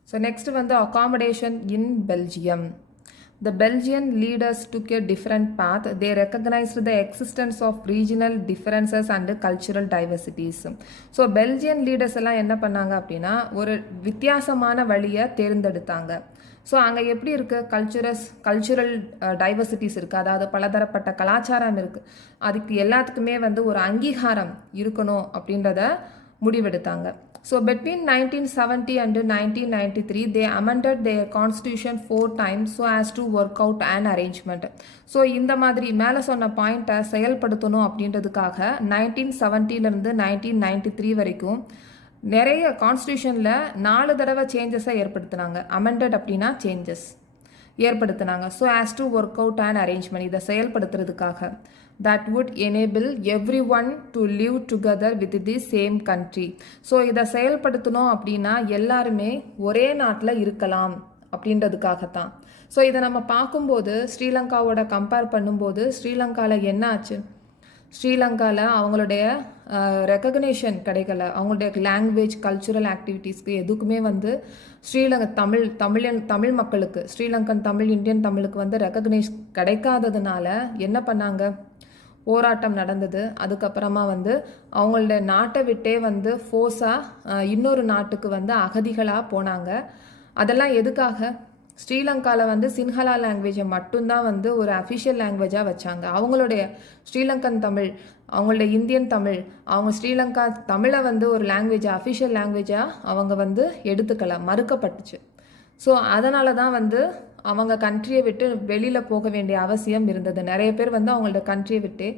ஸோ நெக்ஸ்ட் வந்து accommodation in Belgium. The Belgian leaders took a different path. They recognized the existence of regional differences and cultural diversities. So Belgian leaders எல்லாம் என்ன பண்ணாங்க அப்படின்னா, ஒரு வித்தியாசமான வழியை தேர்ந்தெடுத்தாங்க. ஸோ அங்கே எப்படி இருக்குது? கல்ச்சுரல் டைவர்சிட்டிஸ் இருக்குது, அதாவது பலதரப்பட்ட கலாச்சாரம் இருக்குது. அதுக்கு எல்லாத்துக்குமே வந்து ஒரு அங்கீகாரம் இருக்கணும் அப்படின்றத முடிவெடுத்தாங்க. So between 1970 and 1993, they amended their constitution 4 times so as to work out an arrangement. So இந்த மாதிரி மேலே சொன்ன பாயிண்ட்டை செயல்படுத்தணும் அப்படின்றதுக்காக 1970 1993 வரைக்கும் நிறைய கான்ஸ்டியூஷனில் 4 தடவை சேஞ்சஸை ஏற்படுத்தினாங்க. அமெண்டட் அப்படின்னா சேஞ்சஸ் ஏற்படுத்தினாங்க. So as to work out and arrangement, இதை செயல்படுத்துறதுக்காக. that would enable everyone to live together with the same country. So இதை செயல்படுத்தணும் அப்படின்னா எல்லாருமே ஒரே நாட்டில் இருக்கலாம் அப்படின்றதுக்காகத்தான். ஸோ இதை நம்ம பார்க்கும்போது ஸ்ரீலங்காவோட கம்பேர் பண்ணும்போது ஸ்ரீலங்காவில் என்ன ஆச்சு? ஸ்ரீலங்காவில் அவங்களுடைய ரெக்கக்னேஷன் கிடைக்கல. அவங்களுடைய லாங்குவேஜ், கல்ச்சுரல் ஆக்டிவிட்டீஸ்க்கு எதுக்குமே வந்து தமிழ் மக்களுக்கு, ஸ்ரீலங்கன் தமிழ், இந்தியன் தமிழுக்கு வந்து ரெக்கக்னேஷன் கிடைக்காததுனால என்ன பண்ணாங்க? போராட்டம் நடந்தது. அதுக்கப்புறமா வந்து அவங்களோட நாட்டை விட்டே வந்து ஃபோர்ஸாக இன்னொரு நாட்டுக்கு வந்து அகதிகளாக போனாங்க. அதெல்லாம் எதுக்காக? ஸ்ரீலங்காவில் வந்து சின்ஹலா லாங்குவேஜை மட்டும்தான் வந்து ஒரு அஃபிஷியல் லாங்குவேஜாக வச்சாங்க. அவங்களுடைய ஸ்ரீலங்கன் தமிழ், அவங்களுடைய இந்தியன் தமிழ், அவங்க ஸ்ரீலங்கா தமிழை வந்து ஒரு லாங்குவேஜாக, அஃபிஷியல் லாங்குவேஜாக அவங்க வந்து எடுத்துக்கல, மறுக்கப்பட்டுச்சு. ஸோ அதனால தான் வந்து அவங்க கண்ட்ரியை விட்டு வெளியில் போக வேண்டிய அவசியம் இருந்தது. நிறைய பேர் வந்து அவங்களோட கண்ட்ரியை விட்டு,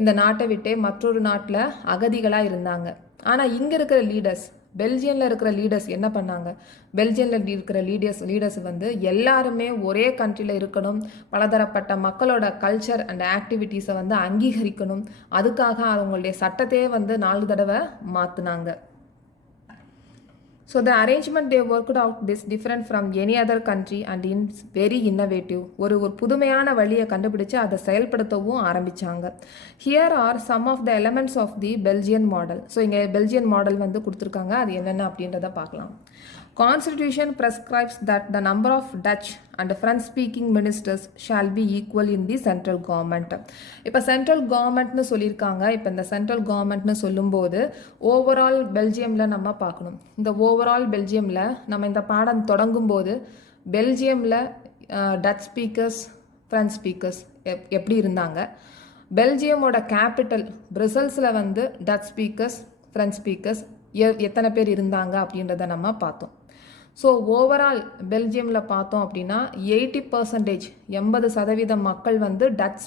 இந்த நாட்டை விட்டே மற்றொரு நாட்டில் அகதிகளாக இருந்தாங்க. ஆனால் இங்கே இருக்கிற லீடர்ஸ், பெல்ஜியமில் இருக்கிற லீடர்ஸ் என்ன பண்ணாங்க, பெல்ஜியமில் இருக்கிற லீடர்ஸ் வந்து எல்லாருமே ஒரே கண்ட்ரியில் இருக்கணும், பலதரப்பட்ட மக்களோட கல்ச்சர் அண்ட் ஆக்டிவிட்டீஸை வந்து அங்கீகரிக்கணும், அதுக்காக அவங்களுடைய சட்டத்தையே வந்து 4 தடவை மாற்றினாங்க. So the arrangement they worked out this different from any other country and in very innovative. ஒரு புதுமையான வழியை கண்டுபிடிச்சு அதை செயல்படுத்தவும் ஆரம்பிச்சாங்க. Here are some of the elements of the Belgian model. So இங்கே பெல்ஜியன் மாடல் வந்து கொடுத்துருக்காங்க, அது என்னென்ன அப்படின்றத பார்க்கலாம். Constitution prescribes that the number of Dutch and French-speaking ministers shall be equal in the central government. இப்போ சென்ட்ரல் கவர்மெண்ட்னு சொல்லியிருக்காங்க. இப்போ இந்த சென்ட்ரல் கவர்மெண்ட்னு சொல்லும்போது ஓவரால் பெல்ஜியமில் நம்ம பார்க்கணும். இந்த ஓவரால் பெல்ஜியமில் நம்ம இந்த பாடம் தொடங்கும்போது பெல்ஜியமில் டச் ஸ்பீக்கர்ஸ், ஃப்ரெஞ்ச் ஸ்பீக்கர்ஸ் எப்படி இருந்தாங்க, பெல்ஜியமோட கேபிட்டல் பிரசல்ஸில் வந்து டச் ஸ்பீக்கர்ஸ், ஃப்ரெஞ்ச் ஸ்பீக்கர்ஸ் எத்தனை பேர் இருந்தாங்க அப்படின்றத நம்ம பார்த்தோம். ஸோ ஓவரால் பெல்ஜியமில் பார்த்தோம் அப்படின்னா 80%, 80% மக்கள் வந்து டச்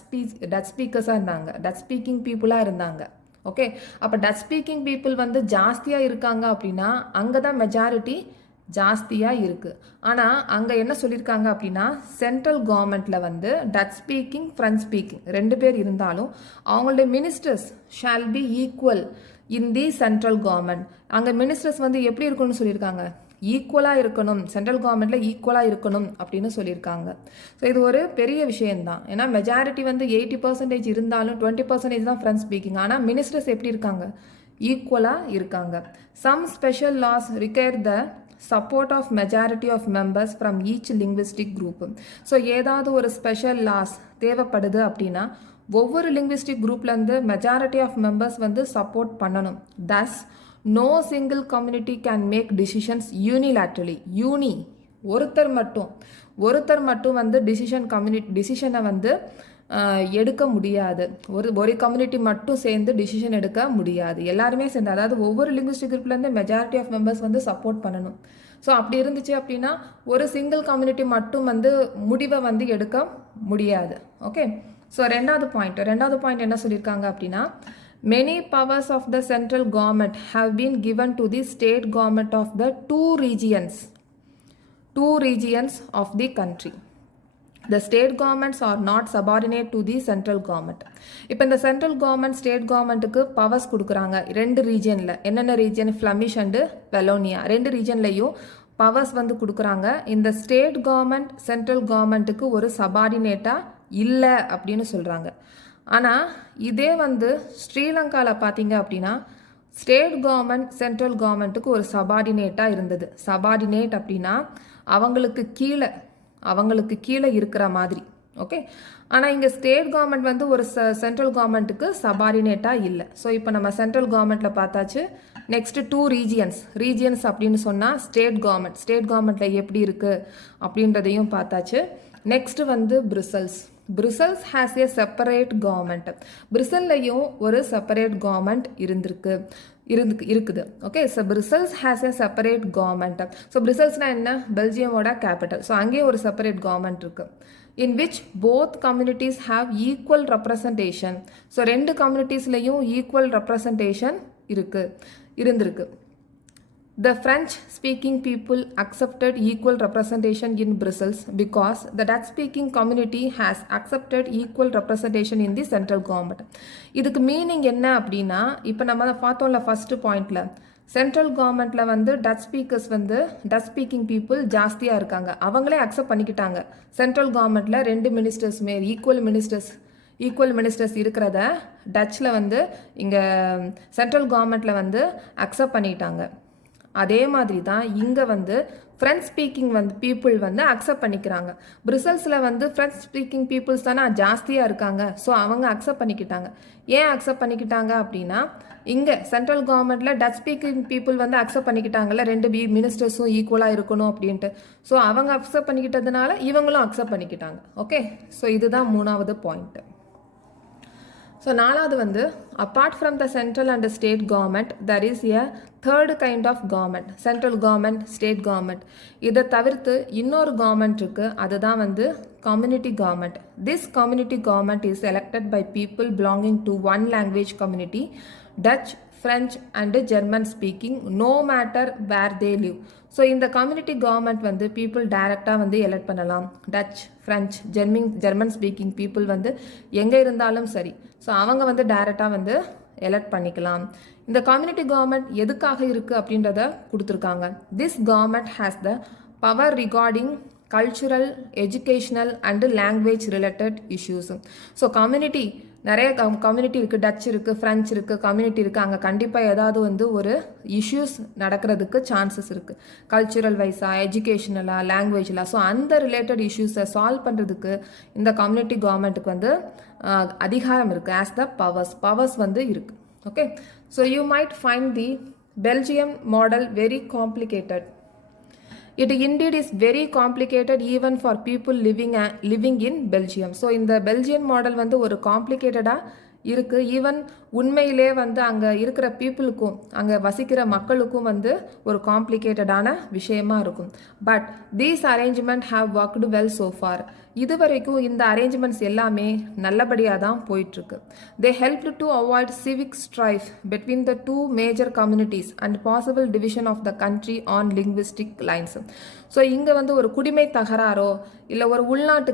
ஸ்பீக்கர்ஸாக இருந்தாங்க, டச் ஸ்பீக்கிங் பீப்புளாக இருந்தாங்க. ஓகே, அப்போ டச் ஸ்பீக்கிங் பீப்புள் வந்து ஜாஸ்தியாக இருக்காங்க அப்படின்னா அங்கே தான் மெஜாரிட்டி ஜாஸ்தியாக இருக்குது. ஆனால் அங்கே என்ன சொல்லியிருக்காங்க அப்படின்னா சென்ட்ரல் கவர்மெண்ட்டில் வந்து டச் ஸ்பீக்கிங், ஃப்ரெஞ்ச் ஸ்பீக்கிங் 2 பேர் இருந்தாலும் அவங்களுடைய ministers shall be equal in the central government. அங்கே மினிஸ்டர்ஸ் வந்து எப்படி இருக்கணும்னு சொல்லியிருக்காங்க, ஈக்குவலாக இருக்கணும், சென்ட்ரல் கவர்மெண்ட்டில் ஈக்குவலாக இருக்கணும் அப்படின்னு சொல்லியிருக்காங்க. ஸோ இது ஒரு பெரிய விஷயந்தான். ஏன்னா மெஜாரிட்டி வந்து 80% இருந்தாலும் 20% தான் ஃப்ரெஞ்ச் ஸ்பீக்கிங். ஆனால் மினிஸ்டர்ஸ் எப்படி இருக்காங்க, ஈக்குவலாக இருக்காங்க. Some special laws require the support of majority of members from each linguistic group. So ஏதாவது ஒரு ஸ்பெஷல் லாஸ் தேவைப்படுது அப்படின்னா ஒவ்வொரு லிங்குவிஸ்டிக் குரூப்லேருந்து மெஜாரிட்டி ஆஃப் மெம்பர்ஸ் வந்து சப்போர்ட் பண்ணணும். Thus no single community can make decisions unilaterally. ஒருத்தர் மட்டும் வந்து டிசிஷனை வந்து எடுக்க முடியாது. ஒரு கம்யூனிட்டி மட்டும் சேர்ந்து டிசிஷன் எடுக்க முடியாது. எல்லாருமே சேர்ந்து, அதாவது ஒவ்வொரு லிங்குவிஸ்டிக் குரூப்லேருந்து மெஜாரிட்டி ஆஃப் மெம்பர்ஸ் வந்து சப்போர்ட் பண்ணணும். ஸோ அப்படி இருந்துச்சு அப்படின்னா ஒரு சிங்கிள் கம்யூனிட்டி மட்டும் வந்து முடிவை வந்து எடுக்க முடியாது. ஓகே, ஸோ ரெண்டாவது பாயிண்ட் என்ன சொல்லியிருக்காங்க அப்படின்னா many powers of the central government have been given to the state government of the two regions of the country. The state governments are not subordinate to the central government. இப்போ இந்த central government state கவர்மெண்ட்டுக்கு powers கொடுக்குறாங்க 2 ரீஜனில். என்னென்ன region, ஃப்ளமிஷ் and வெலோனியா, 2 ரீஜன்லையும் powers வந்து கொடுக்குறாங்க. இந்த state government central கவர்மெண்ட்டுக்கு ஒரு சபார்டினேட்டாக இல்லை அப்படின்னு சொல்கிறாங்க. ஆனால் இதே வந்து ஸ்ரீலங்காவில் பார்த்தீங்க அப்படின்னா ஸ்டேட் கவர்மெண்ட் சென்ட்ரல் கவர்மெண்ட்டுக்கு ஒரு சபார்டினேட்டாக இருந்தது. சபார்டினேட் அப்படின்னா அவங்களுக்கு கீழே இருக்கிற மாதிரி. ஓகே, ஆனால் இங்கே ஸ்டேட் கவர்மெண்ட் வந்து ஒரு சென்ட்ரல் கவர்மெண்ட்டுக்கு சபார்டினேட்டாக இல்லை. ஸோ இப்போ நம்ம சென்ட்ரல் கவர்மெண்ட்டில் பார்த்தாச்சு. நெக்ஸ்ட்டு 2 ரீஜியன்ஸ் அப்படின்னு சொன்னால் ஸ்டேட் கவர்மெண்ட்டில் எப்படி இருக்குது அப்படின்றதையும் பார்த்தாச்சு. நெக்ஸ்ட்டு வந்து Brussels has a separate government. Brussels-லையும் ஒரு செப்பரேட் கவர்மெண்ட் இருக்குது. Okay, so Brussels has a separate government. So Brussels-னா என்ன, பெல்ஜியமோட கேபிட்டல். ஸோ அங்கேயே ஒரு செப்பரேட் கவர்மெண்ட் இருக்குது. in which both communities have equal representation. So 2 கம்யூனிட்டிஸ்லையும் ஈக்குவல் ரெப்ரசன்டேஷன் இருந்திருக்கு. The French-speaking people accepted equal representation in Brussels because the Dutch-speaking community has accepted equal representation in the central government. இதுக்கு meaning என்ன அப்படின்னா, இப்போ நம்ம பார்த்தோம்ல first பாயிண்ட்ல, central கவர்மெண்ட்டில் வந்து டச் ஸ்பீக்கிங் பீப்புள் ஜாஸ்தியாக இருக்காங்க, அவங்களே அக்செப்ட் பண்ணிக்கிட்டாங்க. சென்ட்ரல் கவர்மெண்ட்டில் 2 மினிஸ்டர்ஸுமே ஈக்குவல் மினிஸ்டர்ஸ் இருக்கிறத டச்சில் வந்து இங்கே சென்ட்ரல் கவர்மெண்ட்டில் வந்து அக்செப்ட் பண்ணிட்டாங்க. அதே மாதிரி தான் இங்கே வந்து ஃப்ரெஞ்ச் ஸ்பீக்கிங் வந்து பீப்புள் வந்து அக்செப்ட் பண்ணிக்கிறாங்க. Brussels-ல வந்து ஃப்ரெஞ்ச் ஸ்பீக்கிங் பீப்புள்ஸ் தானே ஜாஸ்தியாக இருக்காங்க. ஸோ அவங்க அக்செப்ட் பண்ணிக்கிட்டாங்க. ஏன் அக்செப்ட் பண்ணிக்கிட்டாங்க அப்படின்னா இங்கே சென்ட்ரல் கவர்மெண்ட்டில் டச் ஸ்பீக்கிங் பீப்புள் வந்து அக்செப்ட் பண்ணிக்கிட்டாங்கல்ல, 2 மினிஸ்டர்ஸும் ஈக்குவலாக இருக்கணும் அப்படின்ட்டு. ஸோ அவங்க அக்செப்ட் பண்ணிக்கிட்டதுனால இவங்களும் அக்செப்ட் பண்ணிக்கிட்டாங்க. ஓகே, ஸோ இதுதான் 3வது பாயிண்ட்டு. ஸோ 4வது வந்து apart from the central and the state government there is a third kind of government, central government, state government. இதை தவிர்த்து இன்னொரு கவர்மெண்ட் இருக்குது, அதுதான் வந்து community government. This community government is elected by people belonging to one language community, Dutch, French and German speaking no matter where they live. So இந்த community government வந்து people டைரெக்டாக வந்து எலெக்ட் பண்ணலாம். Touch, French, German speaking people வந்து எங்கே இருந்தாலும் சரி, so அவங்க வந்து டைரெக்டாக வந்து எலெக்ட் பண்ணிக்கலாம். இந்த கம்யூனிட்டி கவர்மெண்ட் எதுக்காக இருக்குது அப்படின்றத கொடுத்துருக்காங்க. This government has the power regarding cultural, educational and language related issues. So community நிறைய கம்யூனிட்டி இருக்குது, டச் இருக்குது, ஃப்ரெஞ்ச் இருக்குது, கம்யூனிட்டி இருக்குது. அங்கே கண்டிப்பாக ஏதாவது வந்து ஒரு இஷ்யூஸ் நடக்கிறதுக்கு சான்சஸ் இருக்குது. கல்ச்சுரல் வைஸாக, எஜுகேஷ்னலாக, லாங்குவேஜில். ஸோ அந்த ரிலேட்டட் இஷ்யூஸை சால்வ் பண்ணுறதுக்கு இந்த கம்யூனிட்டி கவர்மெண்ட்டுக்கு வந்து அதிகாரம் இருக்குது. ஆஸ் த பவர்ஸ் வந்து இருக்குது. Okay, so you might find the Belgium model very complicated. It indeed is very complicated even for people living in Belgium. So இந்த பெல்ஜியன் மாடல் வந்து ஒரு காம்ப்ளிகேட்டடாக இருக்குது. ஈவன் உண்மையிலே வந்து அங்கே இருக்கிற பீப்புளுக்கும், அங்கே வசிக்கிற மக்களுக்கும் வந்து ஒரு காம்ப்ளிகேட்டடான விஷயமா இருக்கும். But these arrangement have worked well so far. இது வரைக்கும் இந்த அரேஞ்ச்மெண்ட்ஸ் எல்லாமே நல்லபடியாக தான் போயிட்டுருக்கு. They help to avoid civic strife between the two major communities and possible division of the country on linguistic lines. So இங்கே வந்து ஒரு குடிமை தகராறோ இல்லை ஒரு உள்நாட்டு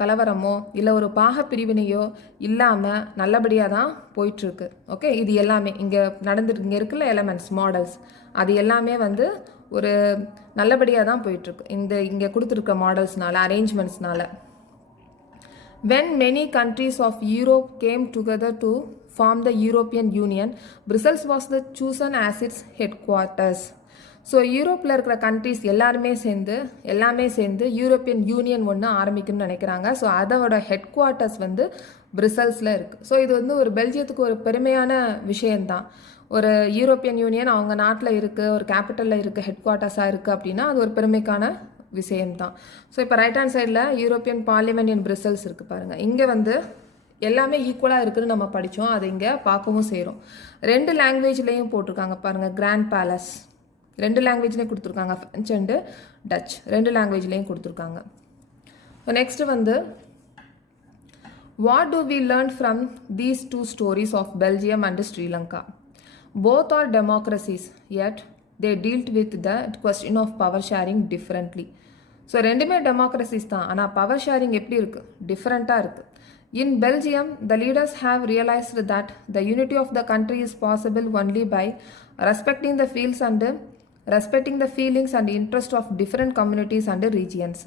கலவரமோ இல்லை ஒரு பாக பிரிவினையோ இல்லாமல் நல்லபடியாக தான் போயிட்டுருக்கு. ஓகே, இது எல்லாமே இங்கே இங்கே இருக்குல்ல எலமெண்ட்ஸ், மாடல்ஸ், அது எல்லாமே வந்து ஒரு நல்லபடியாக தான் போயிட்டுருக்கு இங்கே கொடுத்துருக்க மாடல்ஸ்னால, அரேஞ்ச்மெண்ட்ஸ்னால. When many countries of Europe came together to form the European Union, Brussels was the chosen as its headquarters. So யூரோப்பில் இருக்கிற கண்ட்ரிஸ் எல்லாமே சேர்ந்து யூரோப்பியன் யூனியன் ஒன்று ஆரம்பிக்கணும்னு நினைக்கிறாங்க. ஸோ அதோட ஹெட் குவார்ட்டர்ஸ் வந்து பிரிசல்ஸில் இருக்குது. ஸோ இது வந்து ஒரு பெல்ஜியத்துக்கு ஒரு பெருமையான விஷயந்தான். ஒரு யூரோப்பியன் யூனியன் அவங்க நாட்டில் இருக்குது, ஒரு கேபிட்டலில் இருக்குது, ஹெட் குவார்ட்டர்ஸாக இருக்குது அப்படின்னா அது ஒரு பெருமைக்கான விஷயம்தான். ஸோ இப்போ ரைட் ஹேண்ட் சைடில் யூரோப்பியன் பார்லிமெண்ட் இன் பிரிசல்ஸ் இருக்குது பாருங்கள். இங்கே வந்து எல்லாமே ஈக்குவலாக இருக்குதுன்னு நம்ம படித்தோம், அதை இங்கே பார்க்கவும் செய்கிறோம். 2 லாங்குவேஜ்லேயும் போட்டிருக்காங்க பாருங்கள். கிராண்ட் பேலஸ் 2 லாங்குவேஜ்லேயும் கொடுத்துருக்காங்க, ஃப்ரெஞ்ச் அண்டு டச் 2 லாங்குவேஜ்லேயும் கொடுத்துருக்காங்க. நெக்ஸ்ட் வந்து what do we learn from these 2 stories of Belgium and Sri Lanka? Both are democracies, yet they dealt with the question of power sharing differently. So ரெண்டுமே democracies தான், ஆனால் power sharing எப்படி இருக்குது, டிஃப்ரெண்ட்டாக இருக்குது. In Belgium, the leaders have realized that the unity of the country is possible only by respecting the feelings and interest of different communities and regions.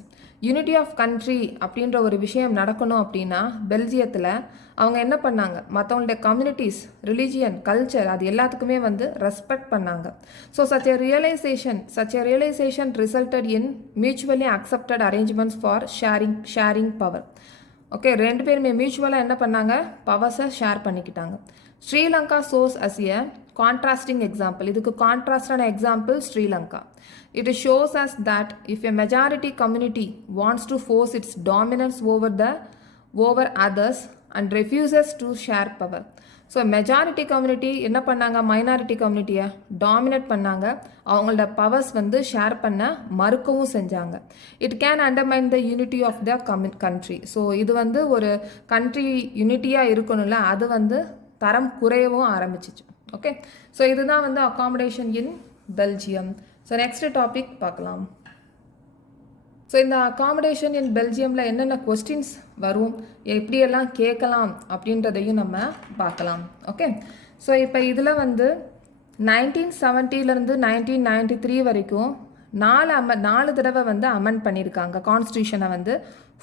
Unity of country அப்படின்ற ஒரு விஷயம் நடக்கணும் அப்படின்னா பெல்ஜியத்தில் அவங்க என்ன பண்ணாங்க, மற்றவங்களுடைய கம்யூனிட்டிஸ், ரிலீஜியன், கல்ச்சர் அது எல்லாத்துக்குமே வந்து ரெஸ்பெக்ட் பண்ணாங்க. So such a realization resulted in mutually accepted arrangements for sharing power. Okay, 2 பேருமே மியூச்சுவலாக என்ன பண்ணாங்க, பவர்ஸை ஷேர் பண்ணிக்கிட்டாங்க. Sri Lanka shows as a contrasting example. இதுக்கு கான்ட்ராஸ்டான example Sri Lanka. It shows us that if a majority community wants to force its dominance over others and refuses to share power. So majority community என்ன பண்ணாங்க, minority கம்யூனிட்டியை dominate பண்ணாங்க, அவங்களோட powers வந்து share பண்ண மறுக்கவும் செஞ்சாங்க. It can undermine the unity of the country. So இது வந்து ஒரு கண்ட்ரி யூனிட்டியாக இருக்கணும்ல, அது வந்து தரம் குறையவும் ஆரம்பிச்சிச்சு. ஓகே, ஸோ இதுதான் வந்து அகாமடேஷன் இன் பெல்ஜியம். ஸோ நெக்ஸ்ட் டாபிக் பார்க்கலாம். ஸோ இந்த அகாமடேஷன் இன் பெல்ஜியமில் என்னென்ன கொஸ்டின்ஸ் வரும், எப்படியெல்லாம் கேட்கலாம் அப்படின்றதையும் நம்ம பார்க்கலாம். ஓகே, ஸோ இப்போ இதில் வந்து 1970 1993 வரைக்கும் 4 தடவை வந்து அமெண்ட் பண்ணியிருக்காங்க. கான்ஸ்டியூஷனை வந்து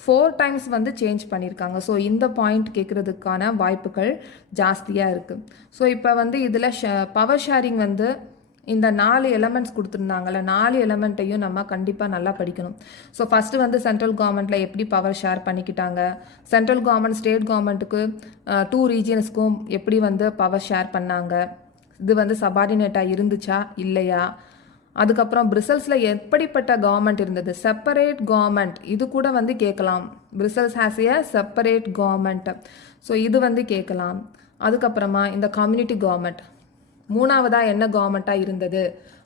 4 times வந்து சேஞ்ச் பண்ணியிருக்காங்க. ஸோ இந்த பாயிண்ட் கேட்குறதுக்கான வாய்ப்புகள் ஜாஸ்தியாக இருக்குது. ஸோ இப்போ வந்து இதில் பவர் ஷேரிங் வந்து இந்த 4 எலமெண்ட்ஸ் கொடுத்துருந்தாங்கல்ல, 4 எலமெண்ட்டையும் நம்ம கண்டிப்பாக நல்லா படிக்கணும். ஸோ ஃபஸ்ட்டு வந்து சென்ட்ரல் கவர்மெண்ட்டில் எப்படி பவர் ஷேர் பண்ணிக்கிட்டாங்க, சென்ட்ரல் கவர்மெண்ட் ஸ்டேட் கவர்மெண்ட்டுக்கு 2 ரீஜியன்ஸ்க்கும் எப்படி வந்து பவர் ஷேர் பண்ணாங்க, இது வந்து சபார்டினேட்டாக இருந்துச்சா இல்லையா, அதுக்கப்புறம் பிரிசல்ஸில் எப்படிப்பட்ட கவர்மெண்ட் இருந்தது, செப்பரேட் கவர்மெண்ட், இது கூட வந்து கேட்கலாம். Bristles has a separate government, so இது வந்து கேட்கலாம். அதுக்கப்புறமா இந்த கம்யூனிட்டி கவர்மெண்ட் 3வதாக என்ன கவர்மெண்ட்டாக இருந்தது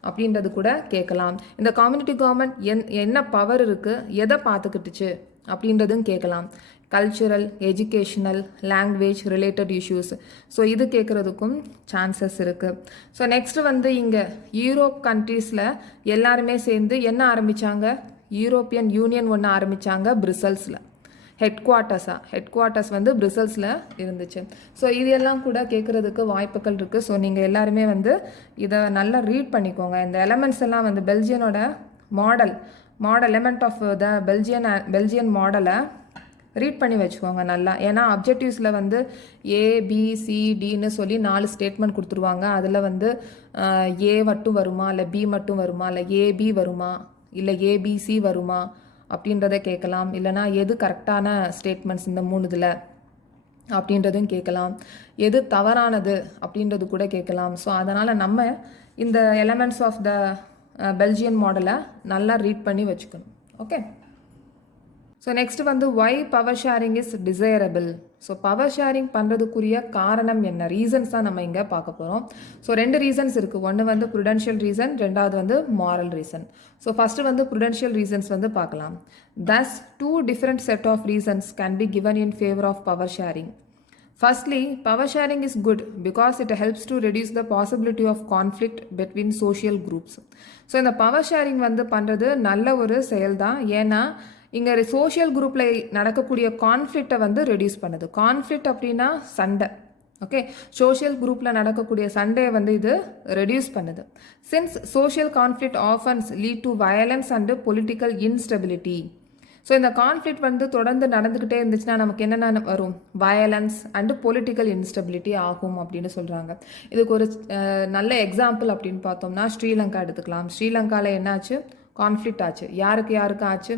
அப்படின்றது கூட கேட்கலாம். இந்த கம்யூனிட்டி கவர்மெண்ட் என்ன பவர் இருக்குது, எதை பார்த்துக்கிட்டுச்சு அப்படின்றதும் கேட்கலாம். Cultural, educational, language related issues. So இது கேட்குறதுக்கும் சான்சஸ் இருக்குது. ஸோ நெக்ஸ்ட்டு வந்து இங்கே யூரோப் கண்ட்ரீஸில் எல்லாருமே சேர்ந்து என்ன ஆரம்பித்தாங்க? யூரோப்பியன் யூனியன் ஒன்று ஆரம்பித்தாங்க பிரிசல்ஸில். ஹெட் குவார்ட்டர்ஸ் வந்து பிரிசல்ஸில் இருந்துச்சு. ஸோ இது எல்லாம் கூட கேட்குறதுக்கு வாய்ப்புகள் இருக்குது. ஸோ நீங்கள் எல்லாருமே வந்து இதை நல்லா ரீட் பண்ணிக்கோங்க. இந்த எலமெண்ட்ஸ் எல்லாம் வந்து பெல்ஜியனோட model element of the Belgian மாடலை ரீட் பண்ணி வச்சுக்கோங்க நல்லா. ஏன்னா அப்ஜெக்டிவ்ஸில் வந்து ஏபிசிடின்னு சொல்லி 4 ஸ்டேட்மெண்ட் கொடுத்துருவாங்க. அதில் வந்து ஏ மட்டும் வருமா, இல்லை பி மட்டும் வருமா, இல்லை ஏபி வருமா, இல்லை ஏபிசி வருமா அப்படின்றத கேட்கலாம். இல்லைனா எது கரெக்டான ஸ்டேட்மெண்ட்ஸ் இந்த 3 இதில் அப்படின்றதும் கேட்கலாம். எது தவறானது அப்படின்றது கூட கேட்கலாம். ஸோ அதனால் நம்ம இந்த எலமெண்ட்ஸ் ஆஃப் த பெல்ஜியன் மாடலை நல்லா ரீட் பண்ணி வச்சுக்கணும். ஓகே. ஸோ நெக்ஸ்ட் வந்து why power sharing is desirable. So power sharing பண்ணுறதுக்குரிய காரணம் என்ன, ரீசன்ஸ் தான் நம்ம இங்கே பார்க்க போகிறோம். ஸோ 2 ரீசன்ஸ் இருக்குது. ஒன்று வந்து ப்ருடென்ஷியல் ரீசன், ரெண்டாவது வந்து மாரல் ரீசன். ஸோ ஃபஸ்ட்டு வந்து ப்ருடென்ஷியல் ரீசன்ஸ் வந்து பார்க்கலாம். Thus 2 different set of reasons can be given in favor of power sharing. Firstly, power sharing is good because it helps to reduce the possibility of conflict between social groups. So இந்த power sharing வந்து பண்ணுறது நல்ல ஒரு செயல் தான். ஏன்னா இங்கே social குரூப்பில் நடக்கக்கூடிய கான்ஃப்ளிக்டை வந்து ரெடியூஸ் பண்ணுது. கான்ஃப்ளிக்ட் அப்படின்னா சண்டை. ஓகே, சோஷியல் குரூப்பில் நடக்கக்கூடிய சண்டையை வந்து இது ரெடியூஸ் பண்ணுது. Since social conflict offence lead to violence and political instability. So இந்த கான்ஃப்ளிக்ட் வந்து தொடர்ந்து நடந்துக்கிட்டே இருந்துச்சுன்னா நமக்கு என்னென்ன வரும்? வயலன்ஸ் அண்டு பொலிட்டிக்கல் இன்ஸ்டெபிலிட்டி ஆகும் அப்படின்னு சொல்கிறாங்க. இதுக்கு ஒரு நல்ல எக்ஸாம்பிள் அப்படின்னு பார்த்தோம்னா ஸ்ரீலங்கா எடுத்துக்கலாம். ஸ்ரீலங்காவில் என்னாச்சு? கான்ஃப்ளிக்ட் ஆச்சு. யாருக்கு ஆச்சு?